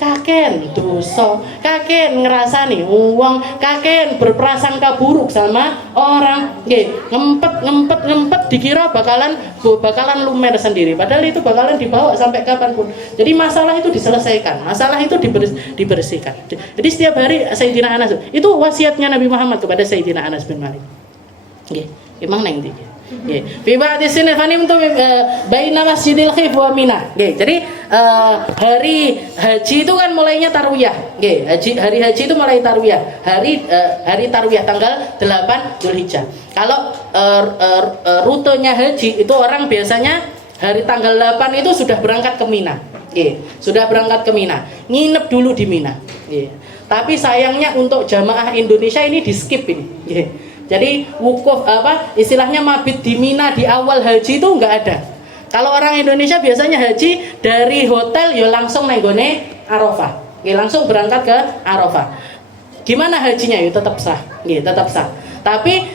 Kaken dosa, kaken ngerasani uang, kaken berprasangka buruk sama orang, ngempet dikira bakalan lumer sendiri, padahal itu bakalan dibawa sampai kapanpun. Jadi masalah itu diselesaikan, masalah itu dibersihkan. Jadi setiap hari Sayyidina Anas. Itu wasiatnya Nabi Muhammad kepada Sayyidina Anas bin Malik. Nggih, emang nang ndi? Nggih. Fi ba'di sinin fanimtu baina Masjidil Khif wa Mina. Nggih. Jadi hari haji itu kan mulainya tarwiyah. Nggih, hari haji itu mulai tarwiyah. Hari tarwiyah tanggal 8 Dzulhijjah. Kalau rutenya haji itu orang biasanya hari tanggal 8 itu sudah berangkat ke Mina. Nggih, sudah berangkat ke Mina. Nginep dulu di Mina. Nggih. Tapi sayangnya untuk jamaah Indonesia ini di-skip ini. Nggih. Jadi wukuf istilahnya mabit di Mina di awal haji itu nggak ada. Kalau orang Indonesia biasanya haji dari hotel ya langsung nenggone Arafah. Ya, langsung berangkat ke Arafah. Gimana hajinya? Ya tetap sah. Ya, tetap sah. Tapi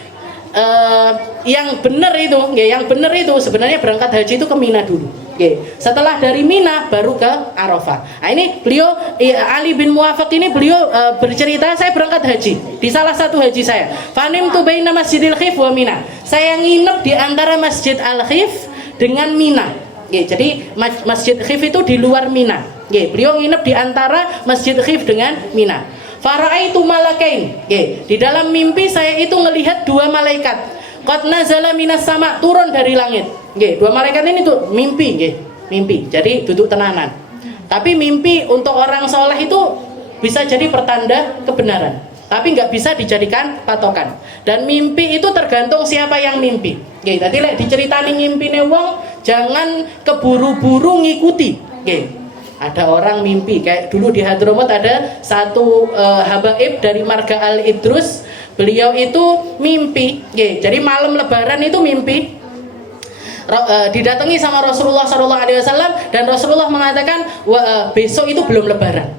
yang benar itu sebenarnya berangkat haji itu ke Mina dulu. Setelah dari Mina baru ke Arafah. Nah, ini beliau Ali bin Muwaffaq ini beliau bercerita, saya berangkat haji di salah satu haji saya. Fanim tu baina Masjidil Khif wa Mina. Saya nginep di antara Masjid Al Khif dengan Mina. Jadi Masjid Khif itu di luar Mina. Beliau nginep di antara Masjid Khif dengan Mina. Faraitu malakain. Di dalam mimpi saya itu melihat dua malaikat. Qad nazala minas sama, turun dari langit. Dua malaikat ini tuh mimpi, mimpi. Jadi duduk tenanan. Tapi mimpi untuk orang soleh itu bisa jadi pertanda kebenaran. Tapi nggak bisa dijadikan patokan. Dan mimpi itu tergantung siapa yang mimpi. Tadi diceritani ngimpine wong, jangan keburu-buru ngikuti. Ada orang mimpi, kayak dulu di Hadramut ada satu habaib dari marga Al-Idrus. Beliau itu mimpi, jadi malam lebaran itu mimpi didatangi sama Rasulullah SAW, dan Rasulullah mengatakan besok itu belum lebaran.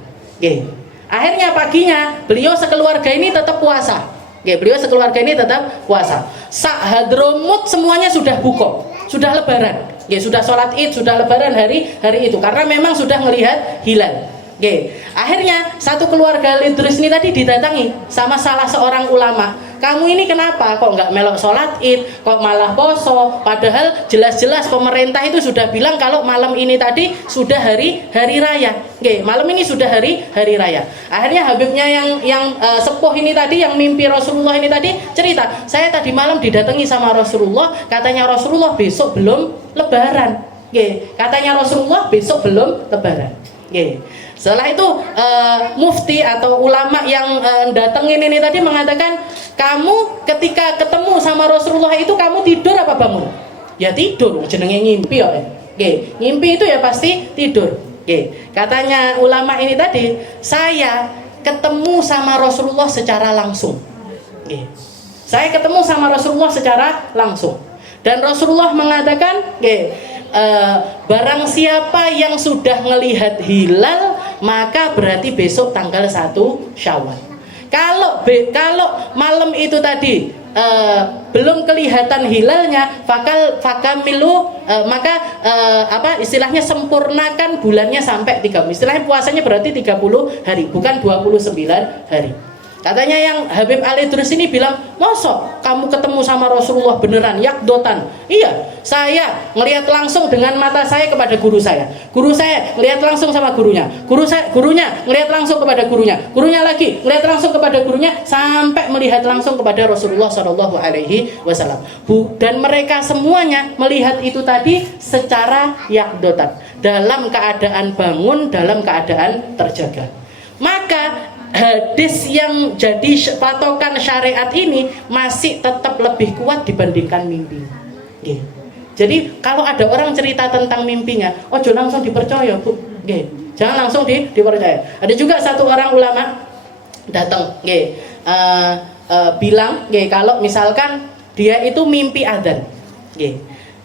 Akhirnya paginya beliau sekeluarga ini tetap puasa. Beliau sekeluarga ini tetap puasa. Hadramut semuanya sudah buka, sudah lebaran. Sudah sholat id, sudah lebaran hari itu, karena memang sudah melihat hilal. Akhirnya satu keluarga Idrus ini tadi didatangi sama salah seorang ulama. Kamu ini kenapa kok nggak melok sholat id, kok malah poso? Padahal jelas-jelas pemerintah itu sudah bilang kalau malam ini tadi sudah hari raya. Malam ini sudah hari raya. Akhirnya Habibnya yang sepuh ini tadi, yang mimpi Rasulullah ini tadi cerita, saya tadi malam didatangi sama Rasulullah, katanya Rasulullah besok belum lebaran. Katanya Rasulullah besok belum lebaran. Setelah itu mufti atau ulama yang datengin ini tadi mengatakan, kamu ketika ketemu sama Rasulullah itu kamu tidur apa bangun? Ya tidur, jenenge ngimpi ya. Ngimpi itu ya pasti tidur. Katanya ulama ini tadi, saya ketemu sama Rasulullah secara langsung. Saya ketemu sama Rasulullah secara langsung. Dan Rasulullah mengatakan, barang siapa yang sudah melihat hilal, maka berarti besok tanggal 1 Syawal. Kalau malam itu tadi belum kelihatan hilalnya, maka istilahnya sempurnakan bulannya sampai 30. Istilahnya puasanya berarti 30 hari, bukan 29 hari. Katanya yang Habib Al-Idrus ini bilang, mosok kamu ketemu sama Rasulullah beneran yakdotan? Iya, saya ngelihat langsung dengan mata saya kepada guru saya ngelihat langsung sama gurunya, gurunya ngelihat langsung kepada gurunya lagi ngelihat langsung kepada gurunya, sampai melihat langsung kepada Rasulullah SAW. Dan mereka semuanya melihat itu tadi secara yakdotan, dalam keadaan bangun, dalam keadaan terjaga. Maka hadis yang jadi patokan syariat ini masih tetap lebih kuat dibandingkan mimpi. Jadi kalau ada orang cerita tentang mimpinya, jangan langsung dipercaya, Bu. Jangan langsung dipercaya. Ada juga satu orang ulama datang, bilang, kalau misalkan dia itu mimpi adzan.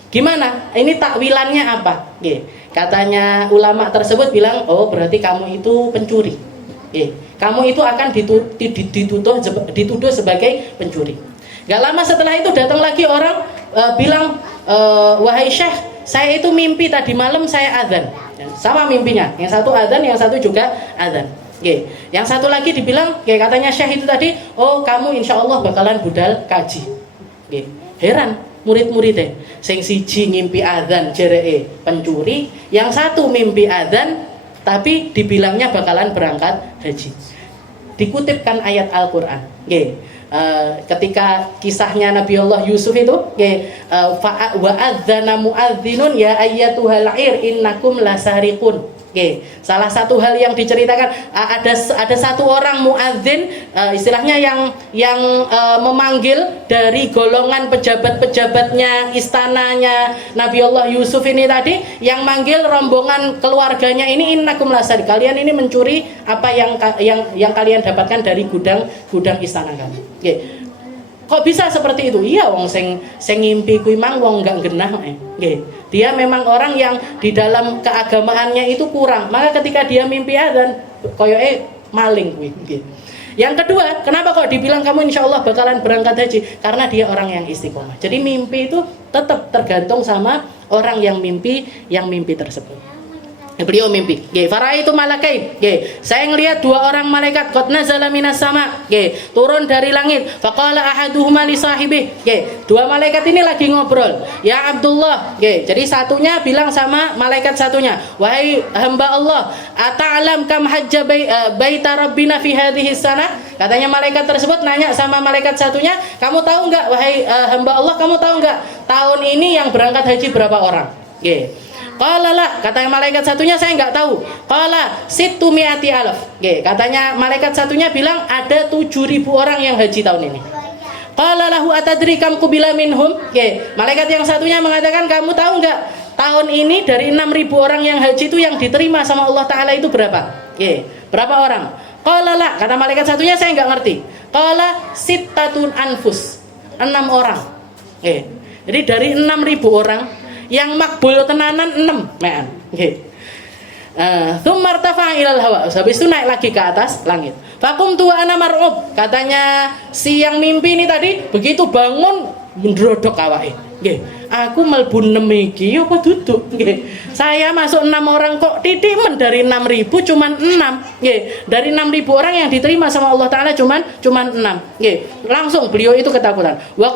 Gimana? Ini takwilannya apa? Katanya ulama tersebut bilang, berarti kamu itu pencuri. Kamu itu akan dituduh sebagai pencuri. Gak lama setelah itu datang lagi orang bilang, wahai Syekh, saya itu mimpi tadi malam saya adzan. Sama mimpinya, yang satu adzan, yang satu juga adzan. Yang satu lagi dibilang, katanya Syekh itu tadi, kamu insya Allah bakalan budal kaji. Heran murid-muridnya, sing siji ngimpi adzan jeree pencuri, yang satu mimpi adzan tapi dibilangnya bakalan berangkat haji. dikutipkan ayat Al-Qur'an. Nggih. Ketika kisahnya Nabiullah Yusuf itu wa adzana muadzinun ya ayyatuhal 'ir innakum lasariqun. Salah satu hal yang diceritakan ada satu orang muadzin, istilahnya yang memanggil dari golongan pejabat-pejabatnya istananya Nabiullah Yusuf ini tadi, yang manggil rombongan keluarganya ini, innakum lasariq, kalian ini mencuri apa yang kalian dapatkan dari gudang istana kami. Kok bisa seperti itu? Iya, wong sing ngimpi kuwi mang wong enggak genah nggih. Dia memang orang yang di dalam keagamaannya itu kurang. Maka ketika dia mimpi adzan koyoke maling kuwi nggih. Yang kedua, kenapa kok dibilang kamu insya Allah bakalan berangkat haji? Karena dia orang yang istiqomah. Jadi mimpi itu tetap tergantung sama orang yang mimpi tersebut. Beliau mimpi, fara itu malakain, saya ngelihat dua orang malaikat, qad nazala minas sama, turun dari langit. Faqala ahaduhuma li sahibihi, dua malaikat ini lagi ngobrol. Ya Abdullah, jadi satunya bilang sama malaikat satunya, wahai hamba Allah, ata'lam kam hajja baita rabbina fi hadhihi sana? Katanya malaikat tersebut nanya sama malaikat satunya, kamu tahu enggak wahai hamba Allah, kamu tahu enggak tahun ini yang berangkat haji berapa orang? Qala la, kata malaikat satunya, saya enggak tahu. Qala sittu mi'ati alaf. Katanya malaikat satunya bilang ada 7.000 orang yang haji tahun ini. Qala lahu atadri kam qubila minhum. Malaikat yang satunya mengatakan, kamu tahu enggak tahun ini dari 6.000 orang yang haji itu yang diterima sama Allah Ta'ala itu berapa? Berapa orang? Qala la, kata malaikat satunya, saya enggak ngerti. Qala sittatun anfus, 6 orang. Jadi dari 6.000 orang yang makbul tenanan 6 mean. Tsumma irtafa'a ilal hawa. Habis itu naik lagi ke atas langit. Faqumtu wa ana mar'ub. Katanya si yang mimpi ini tadi begitu bangun ndrodok awake. Aku mlebu 6 iki apa duduk? Saya masuk 6 orang kok titik men dari 6.000 cuman 6. Dari 6.000 orang yang diterima sama Allah Ta'ala cuman 6. Langsung beliau itu ketakutan. Wa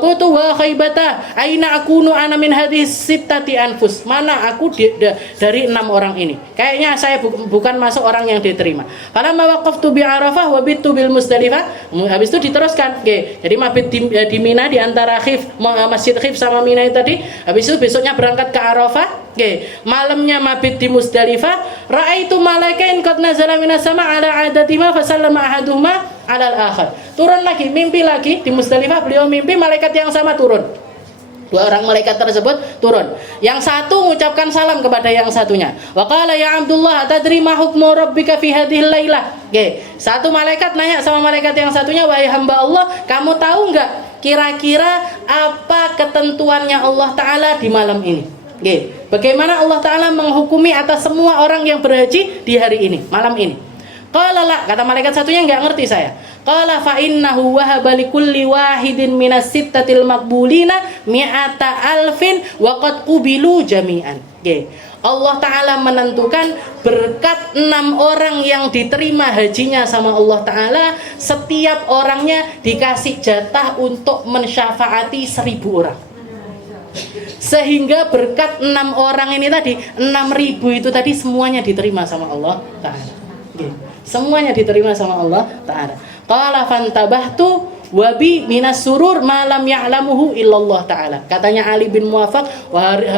qultu wa khaybata aina akunu ana min hadhihi sittati anfus. Mana aku dari 6 orang ini? Kayaknya saya bukan masuk orang yang diterima. Falamma waqaftu bi Arafah wa bitu bil Muzdalifah. Habis itu diteruskan. Jadi mabit di Mina di antara Masjid Khif sama Mina tadi. Habis itu besoknya berangkat ke Arafah. Malamnya mabit di Muzdalifah. Ra'aitu malaikain qad nazala minas sama ala adatima fasallama ahaduhuma ala al-akhar. Turun lagi, mimpi lagi di Muzdalifah, beliau mimpi malaikat yang sama turun. Dua orang malaikat tersebut turun. Yang satu mengucapkan salam kepada yang satunya. Wa qala ya Abdullah atadri ma hukmu rabbika fi hadhil lailah. Satu malaikat nanya sama malaikat yang satunya, wahai hamba Allah, kamu tahu enggak kira-kira apa ketentuannya Allah Ta'ala di malam ini? Bagaimana Allah Ta'ala menghukumi atas semua orang yang berhaji di hari ini, malam ini? Qala la, kata malaikat satunya, enggak ngerti saya. Qala fa innahu wahaba likulli wahidin minas sittatil maqbulina mi'ata alfin wa qad qubilu jami'an. Allah Ta'ala menentukan berkat 6 orang yang diterima hajinya sama Allah Ta'ala, setiap orangnya dikasih jatah untuk mensyafaati 1.000 orang. Sehingga berkat 6 orang ini tadi, 6.000 itu tadi semuanya diterima sama Allah Ta'ala. Semuanya diterima sama Allah Ta'ala. Qala fantabahtu wabi minas surur malam ya'lamuhu illallah Ta'ala. Katanya Ali bin Muwafaq,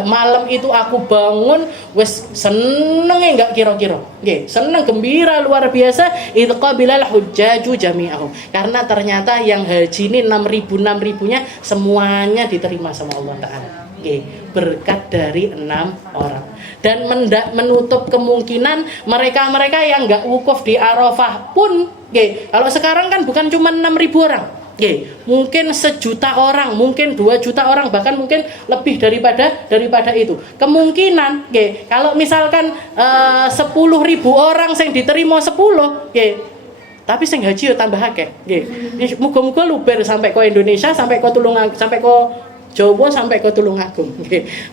malam itu aku bangun wes seneng enggak kira-kira. Seneng gembira luar biasa idqabilal hujjaju jami'ahum. Karena ternyata yang haji ini 6.000-nya semuanya diterima sama Allah Ta'ala. Berkat dari 6 orang. Dan menutup kemungkinan mereka-mereka yang enggak wukuf di Arafah pun, kalau sekarang kan bukan cuma 6.000 orang, mungkin 1 juta orang, mungkin 2 juta orang, bahkan mungkin lebih daripada itu. Kemungkinan, kalau misalkan 10.000 orang yang diterima 10, tapi sing haji yo tambah akeh. Muga-muga luber sampai ke Indonesia, sampai ke sampai ke Jawa, sampai ke Tulungagung.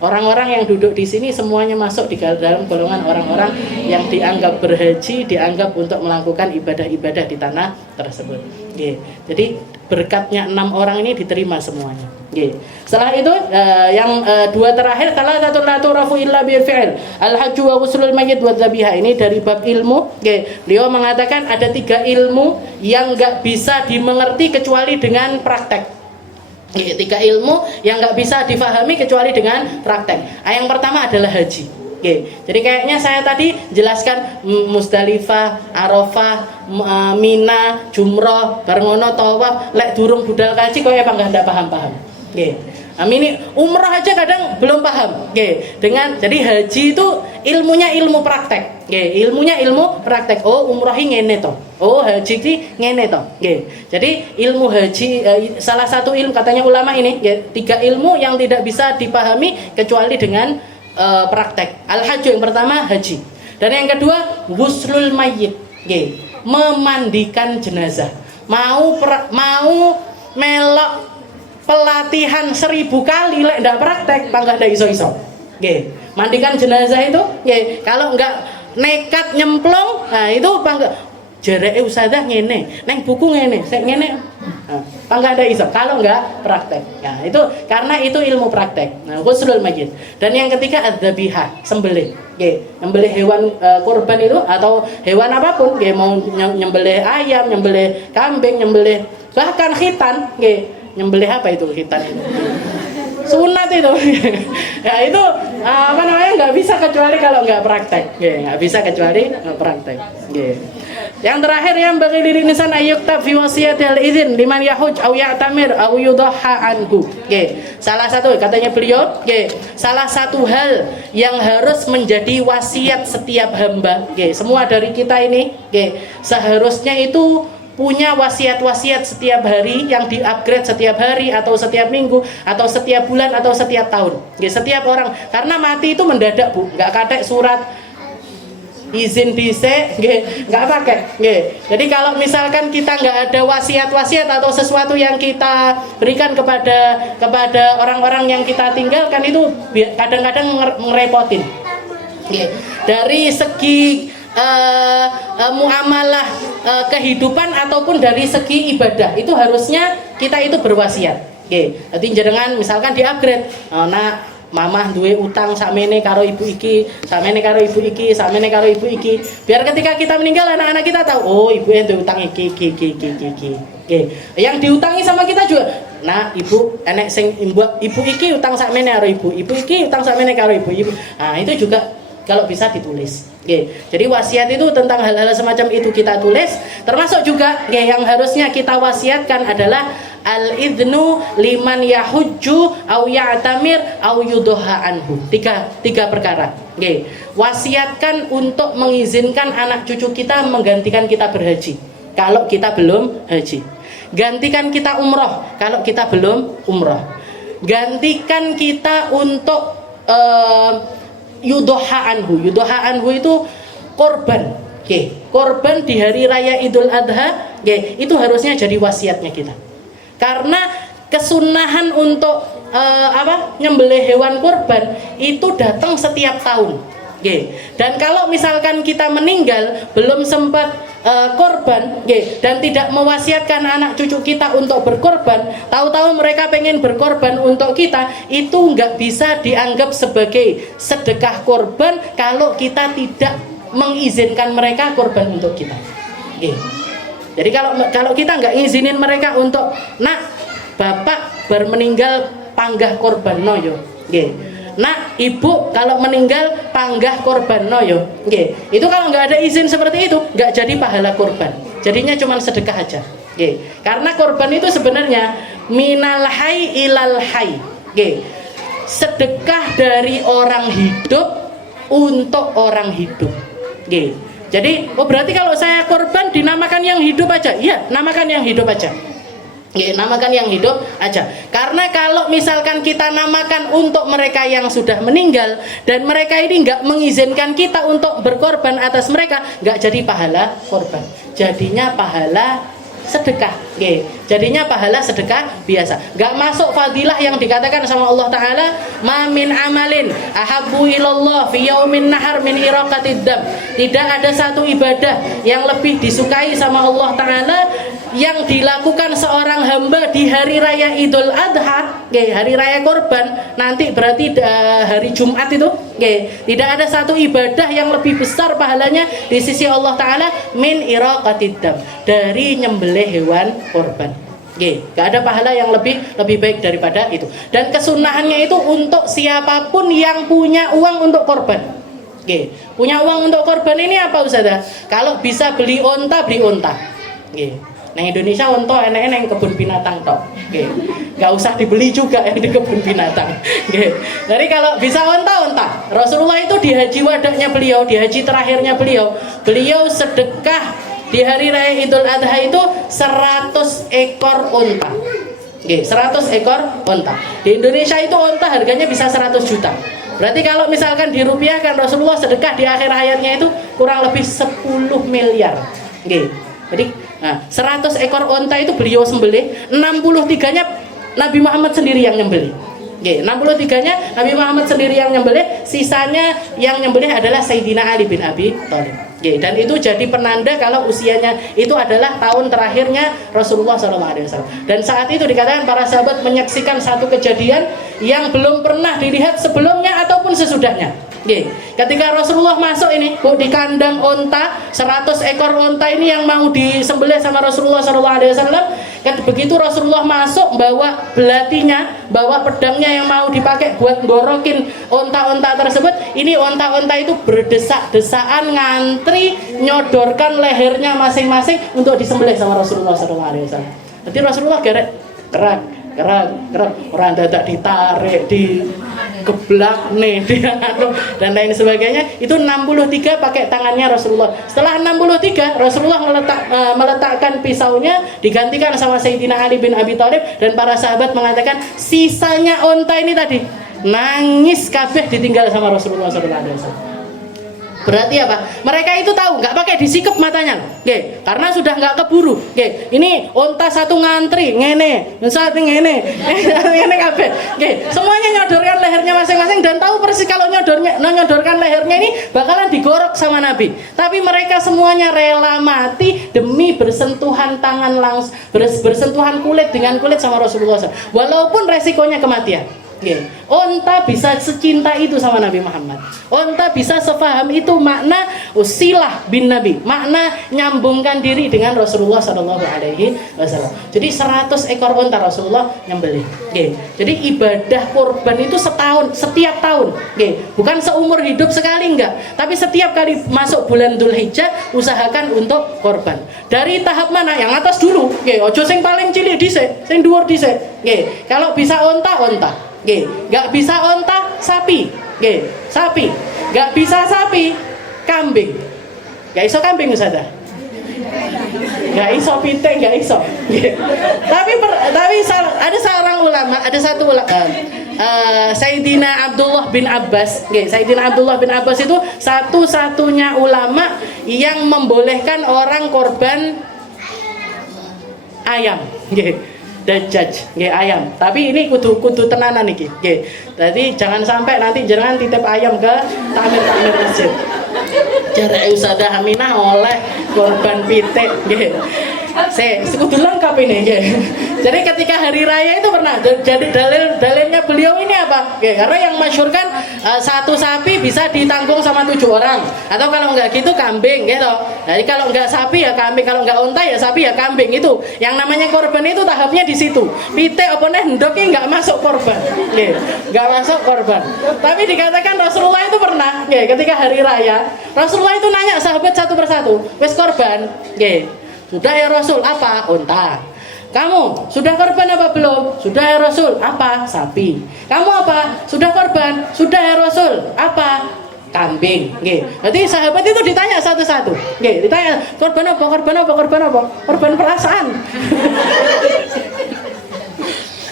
Orang-orang yang duduk di sini semuanya masuk di dalam golongan orang-orang yang dianggap berhaji, dianggap untuk melakukan ibadah-ibadah di tanah tersebut. Jadi berkatnya 6 orang ini diterima semuanya. Nggih. Setelah itu yang dua terakhir salah satu la turafu illa bil fi'il. Al-hajju wa ghuslul mayyit wa dzabiha. Ini dari bab ilmu. Nggih. Beliau mengatakan ada 3 ilmu yang enggak bisa dimengerti kecuali dengan praktek. 3 ilmu yang nggak bisa difahami kecuali dengan praktek. Yang pertama adalah haji. Jadi kayaknya saya tadi jelaskan Musdalifah, Arafah, Mina, Jumroh, Barengono, Tawaf, lek durung budal kaji kok apa nggak paham-paham. Ini umrah aja kadang belum paham. Jadi haji itu ilmunya ilmu praktek. Ilmunya ilmu praktek. Oh umrah ini ngene to. Oh haji ini ngene to. Jadi ilmu haji salah satu ilmu katanya ulama ini 3 ilmu yang tidak bisa dipahami kecuali dengan praktek. Al-hajju yang pertama haji. Dan yang kedua ghuslul mayyit. Memandikan jenazah. Mau melok pelatihan 1000 kali lek ndak praktek panggah ndak iso-iso. Mandikan jenazah itu kalau enggak nekat nyemplung, nah itu panggah jereke ustazah ngene, neng buku ngene, sik ngene. Panggah ndak iso kalau enggak praktek. Nah, itu karena itu ilmu praktek. Nah, ghuslul mayyit. Dan yang ketiga adzabihah, sembelih. Nyembelih hewan kurban itu atau hewan apapun, mau nyembelih ayam, nyembelih kambing, nyembelih bahkan khitan, nyembelih apa itu khitan itu? Sunat itu. Ya itu apa namanya nggak bisa kecuali kalau nggak praktek. Nggak bisa kecuali praktek. Yang terakhir yang bagi diri insan ayyuktab fi wasiyatil idzin liman yahuj au ya'tamir au yudhha anhu. Salah satu katanya beliau, salah satu hal yang harus menjadi wasiat setiap hamba. Semua dari kita ini, seharusnya itu punya wasiat-wasiat setiap hari yang di-upgrade setiap hari atau setiap minggu atau setiap bulan atau setiap tahun. Setiap orang karena mati itu mendadak, Bu. Enggak kadek surat izin dhisik, enggak pakai. Jadi kalau misalkan kita enggak ada wasiat-wasiat atau sesuatu yang kita berikan kepada orang-orang yang kita tinggalkan itu kadang-kadang ngerepotin. Dari segi muamalah kehidupan ataupun dari segi ibadah itu harusnya kita itu berwasiat. Jadi jenengan misalkan di-upgrade, nah mamah duwe utang sakmene karo ibu iki, sakmene karo ibu iki, sakmene karo ibu iki. Biar ketika kita meninggal anak-anak kita tahu, oh ibu duwe utang iki. Yang diutangi sama kita juga. Nah, ibu enek sing ibu iki utang sakmene karo ibu iki utang sakmene karo ibu. Nah, itu juga kalau bisa ditulis. Jadi wasiat itu tentang hal-hal semacam itu kita tulis. Termasuk juga yang harusnya kita wasiatkan adalah al-idnu liman yahujju au ya'tamir au yudhha anhu. Tiga perkara. Wasiatkan untuk mengizinkan anak cucu kita menggantikan kita berhaji kalau kita belum haji. Gantikan kita umroh kalau kita belum umroh. Gantikan kita untuk yudhha anhu. Yudhha anhu itu korban. Korban di hari raya Idul Adha, itu harusnya jadi wasiatnya kita. Karena kesunahan untuk nyembelih hewan kurban itu datang setiap tahun. Dan kalau misalkan kita meninggal belum sempat korban, dan tidak mewasiatkan anak cucu kita untuk berkorban, tahu-tahu mereka pengen berkorban untuk kita, itu nggak bisa dianggap sebagai sedekah korban kalau kita tidak mengizinkan mereka korban untuk kita. Jadi kalau kita nggak ngizinin mereka untuk nak bapak bermeninggal panggah korban noyo, nak ibu kalau meninggal panggah korban noyo, itu kalau nggak ada izin seperti itu nggak jadi pahala korban, jadinya cuma sedekah aja. Karena korban itu sebenarnya minal hayy ilal hayy, sedekah dari orang hidup untuk orang hidup. Jadi berarti kalau saya korban dinamakan yang hidup aja, iya namakan yang hidup aja. Namakan yang hidup aja. Karena kalau misalkan kita namakan untuk mereka yang sudah meninggal dan mereka ini nggak mengizinkan kita untuk berkorban atas mereka, nggak jadi pahala korban, jadinya pahala sedekah. Jadinya pahala sedekah biasa, nggak masuk fadilah yang dikatakan sama Allah Ta'ala, ma min amalin ahabbu ilallah fi yaumin nahar min iraqatid dam. Tidak ada satu ibadah yang lebih disukai sama Allah Ta'ala yang dilakukan seorang hamba di hari raya Idul Adha, hari raya korban, nanti berarti hari Jumat itu, tidak ada satu ibadah yang lebih besar pahalanya di sisi Allah Ta'ala min iraqatid dam, dari nyembelih hewan korban. Gak ada pahala yang lebih baik daripada itu. Dan kesunahannya itu untuk siapapun yang punya uang untuk korban. Punya uang untuk korban ini apa Ustazah? Kalau bisa beli onta, beli onta. Nah Indonesia onto enak-enak yang kebun binatang tok. Gak usah dibeli juga yang di kebun binatang. Jadi kalau bisa onta. Rasulullah itu di haji wadahnya beliau, di haji terakhirnya beliau sedekah di hari raya Idul Adha itu 100 ekor onta. 100 ekor onta. Di Indonesia itu onta harganya bisa 100 juta. Berarti kalau misalkan dirupiahkan, Rasulullah sedekah di akhir hayatnya itu kurang lebih 10 miliar. Jadi 100 ekor onta itu beliau sembelih, 63-nya Nabi Muhammad sendiri yang nyembelih. 63-nya Nabi Muhammad sendiri yang nyembelih, sisanya yang nyembelih adalah Sayyidina Ali bin Abi Thalib. Dan itu jadi penanda kalau usianya itu adalah tahun terakhirnya Rasulullah SAW. Dan saat itu dikatakan para sahabat menyaksikan satu kejadian yang belum pernah dilihat sebelumnya ataupun sesudahnya. Ketika Rasulullah masuk ini di kandang onta, 100 ekor onta ini yang mau disembelih sama Rasulullah SAW. Begitu Rasulullah masuk, bawa belatinya, bawa pedangnya yang mau dipakai buat gorokin onta-onta tersebut. Ini onta-onta itu berdesak-desaan ngantri nyodorkan lehernya masing-masing untuk disembelih sama Rasulullah SAW. Jadi Rasulullah gerak orang dadak ditarik, digeblak nih dan lain sebagainya. Itu 63 pakai tangannya Rasulullah. Setelah 63 Rasulullah meletakkan pisaunya, digantikan sama Sayyidina Ali bin Abi Thalib, dan para sahabat mengatakan sisanya onta ini tadi nangis kabeh ditinggal sama Rasulullah SAW. Berarti apa? Mereka itu tahu, nggak pakai disikep matanya, karena sudah nggak keburu. Ini onta satu ngantri, ngene kabeh. Semuanya nyodorkan lehernya masing-masing dan tahu persis kalau nyodorkan lehernya ini bakalan digorok sama Nabi. Tapi mereka semuanya rela mati demi bersentuhan tangan langsung, bersentuhan kulit dengan kulit sama Rasulullah SAW. Walaupun resikonya kematian. Onta bisa secinta itu sama Nabi Muhammad. Onta bisa sepaham itu makna usilah bin Nabi, makna nyambungkan diri dengan Rasulullah SAW. Jadi 100 ekor onta Rasulullah nyembelih. Jadi ibadah kurban itu setiap tahun. Bukan seumur hidup sekali, enggak. Tapi setiap kali masuk bulan Dzulhijjah usahakan untuk kurban. Dari tahap mana? Yang atas dulu. Ojo sing paling cilik dhisik, sing dhuwur dhisik. Kalau bisa onta. Gak bisa onta, sapi. Sapi. Gak bisa sapi, kambing. Gak iso kambing Ustazah. Gak iso piting, gak iso. Tapi ada seorang ulama, ada satu ulama, Sayyidina Abdullah bin Abbas. Sayyidina Abdullah bin Abbas itu satu-satunya ulama yang membolehkan orang korban ayam. Dajjaj, ayam. Tapi ini kudu tenanan iki. Jadi jangan sampai nanti jangan titip ayam ke takmir masjid. Jarek Ustazah Aminah oleh korban pitik. Kudu lengkap ini. Jadi ketika hari raya itu pernah jadi dalilnya beliau ini apa? Karena yang masyhur kan satu sapi bisa ditanggung sama 7 orang, atau kalau enggak gitu kambing gitu. Jadi kalau enggak sapi ya kambing, kalau enggak unta ya sapi ya kambing. Itu yang namanya korban itu tahapnya di situ. Pitik apa nih ndoknya enggak masuk korban. Enggak masuk korban. Tapi dikatakan Rasulullah itu pernah ketika hari raya Rasulullah itu nanya sahabat satu persatu, wis korban? Sudah ya Rasul. Apa? Unta. Kamu sudah korban apa belum? Sudah ya Rasul. Apa? Sapi. Kamu apa? Sudah korban? Sudah ya Rasul. Apa? Kambing. Jadi sahabat itu ditanya satu-satu. Ditanya korban apa? Korban apa? Korban apa? Korban perasaan.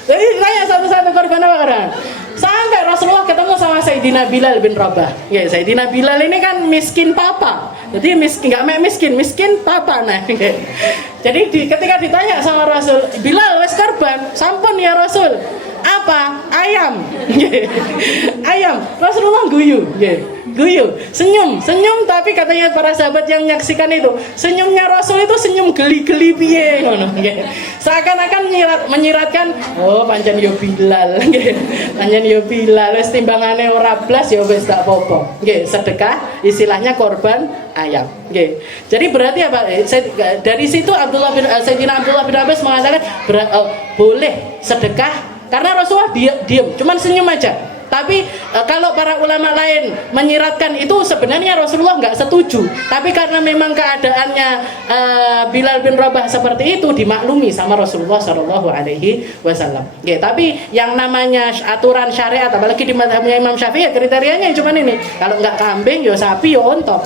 Jadi ditanya satu-satu korban apa karena sampai Rasulullah ketemu sama Sayyidina Bilal bin Rabah. Sayyidina Bilal ini kan miskin papa. Jadi miskin papa nah. Jadi ketika ditanya sama Rasul, Bilal wes korban, sampun ya Rasul. Apa? Ayam. Ayam. Rasulullah guyu. guyu, senyum tapi katanya para sahabat yang menyaksikan itu, senyumnya Rasul itu senyum geli-geli piye ngono nggih. Seakan-akan menyiratkan, oh pancen yo Bilal nggih. Pancen yo Bilal wis timbangane ora blas ya wis tak apa-apa. Nggih, sedekah istilahnya korban ayam. Nggih. Jadi berarti apa? Dari situ Sayyidina Abdullah bin Abbas mengatakan boleh sedekah karena Rasulullah diam, cuman senyum aja. Tapi kalau para ulama lain menyiratkan itu sebenarnya Rasulullah nggak setuju. Tapi karena memang keadaannya Bilal bin Rabah seperti itu dimaklumi sama Rasulullah Shallallahu Alaihi Wasallam. Tapi yang namanya aturan syariat, apalagi di mazhabnya Imam Syafi'i, kriterianya cuma ini. Kalau nggak kambing, yo sapi, yo ontok.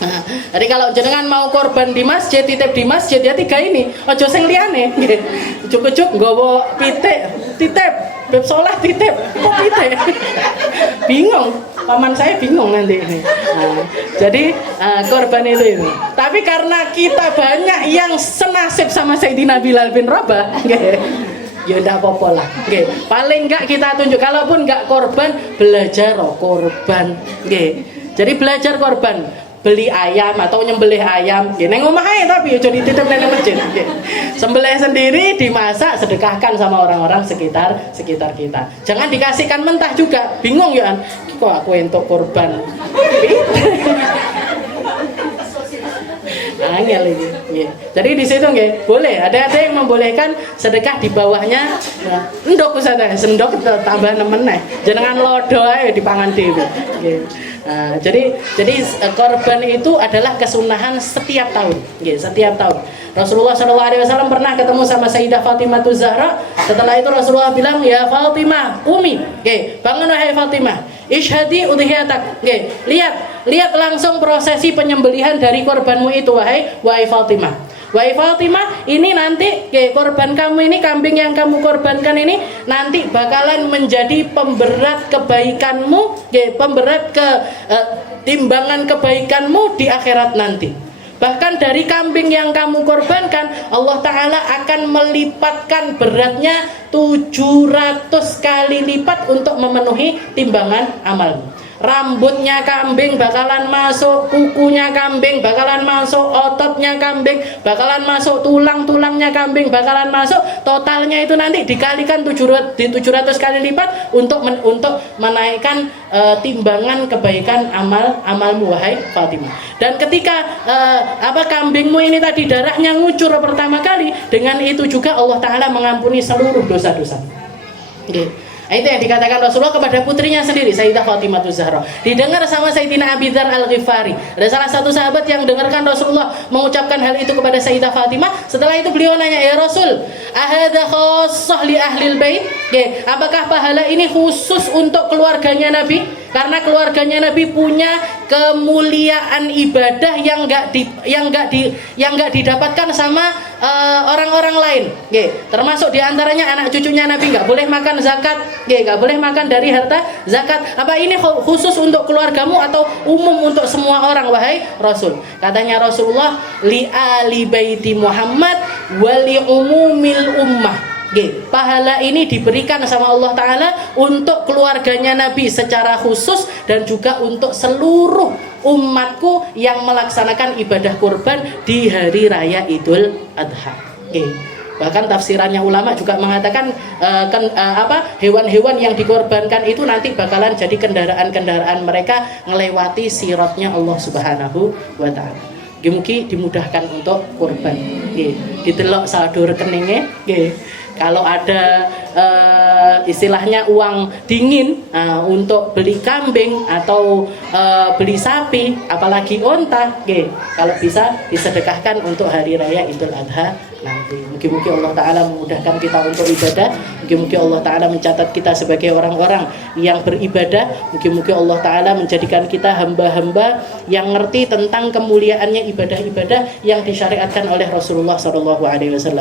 Nah, jadi kalau jenengan mau korban di masjid, titip di masjid ya 3 ini. Ojo sing liyane. Ujuk-ujuk nggawa pitik, titip, beb sholat titip, kok pitik. Bingung, paman saya bingung nanti ini. Nah, jadi korban itu ini. Tapi karena kita banyak yang senasib sama Sayyidina Bilal bin Rabah, ya ndak apa-apa lah. Paling enggak kita tunjuk, kalaupun enggak korban, belajar korban. Jadi belajar korban. Beli ayam atau nyembelih ayam neng omah ae tapi jadi titip neng masjid. Sembelih sendiri, dimasak, sedekahkan sama orang-orang sekitar kita. Jangan dikasihkan mentah juga. Bingung ya kan, kok aku entuk korban. Angel ini. Jadi di situ boleh ada yang membolehkan sedekah di bawahnya endok usah sendok tambah nemen jenengan lodo ae dipangan dhewe. Jadi korban itu adalah kesunahan setiap tahun. Setiap tahun. Rasulullah SAW pernah ketemu sama Sayyidah Fatimah Zahra. Setelah itu Rasulullah bilang, ya Fatimah, umi, bangun wahai Fatimah, ishhadi udhiyatak. Lihat langsung prosesi penyembelihan dari korbanmu itu wahai Fatimah. Wahai Fatimah, ini nanti korban kamu ini, kambing yang kamu korbankan ini nanti bakalan menjadi pemberat kebaikanmu, pemberat timbangan kebaikanmu di akhirat nanti. Bahkan dari kambing yang kamu korbankan, Allah Ta'ala akan melipatkan beratnya 700 kali lipat untuk memenuhi timbangan amalmu. Rambutnya kambing bakalan masuk, kukunya kambing bakalan masuk, ototnya kambing bakalan masuk, tulang-tulangnya kambing bakalan masuk. Totalnya itu nanti dikalikan 700 kali lipat untuk menaikkan timbangan kebaikan amalmu wahai Fatimah. Dan ketika kambingmu ini tadi darahnya ngucur pertama kali, dengan itu juga Allah Ta'ala mengampuni seluruh dosa-dosa. Itu yang dikatakan Rasulullah kepada putrinya sendiri, Sayyidah Fatimah Zahra. Didengar sama Sayyidina Abi Dzar Al-Ghifari. Ada salah satu sahabat yang dengarkan Rasulullah mengucapkan hal itu kepada Sayyidah Fatimah. Setelah itu beliau nanya, ya Rasul, ahadha khassah li ahlil bait? Apakah pahala ini khusus untuk keluarganya Nabi? Karena keluarganya Nabi punya kemuliaan ibadah yang enggak didapatkan sama orang-orang lain. Termasuk diantaranya anak cucunya Nabi enggak boleh makan zakat, enggak boleh makan dari harta zakat. Apa ini khusus untuk keluargamu atau umum untuk semua orang wahai Rasul? Katanya Rasulullah, li ali baiti Muhammad wa li umumil ummah. Pahala ini diberikan sama Allah Ta'ala untuk keluarganya Nabi secara khusus dan juga untuk seluruh umatku yang melaksanakan ibadah kurban di hari raya Idul Adha. Bahkan tafsirannya ulama juga mengatakan hewan-hewan yang dikorbankan itu nanti bakalan jadi kendaraan-kendaraan mereka melewati siratnya Allah Subhanahu wa Ta'ala. Mugi dimudahkan untuk kurban. Ditelok saldo rekeningnya. Kalau ada istilahnya uang dingin untuk beli kambing atau beli sapi, apalagi onta, kalau bisa disedekahkan untuk hari raya Idul Adha nanti. Mungkin Allah Ta'ala memudahkan kita untuk ibadah. Mungkin Allah Ta'ala mencatat kita sebagai orang-orang yang beribadah. Mungkin Allah Ta'ala menjadikan kita hamba-hamba yang ngerti tentang kemuliaannya ibadah-ibadah yang disyariatkan oleh Rasulullah SAW.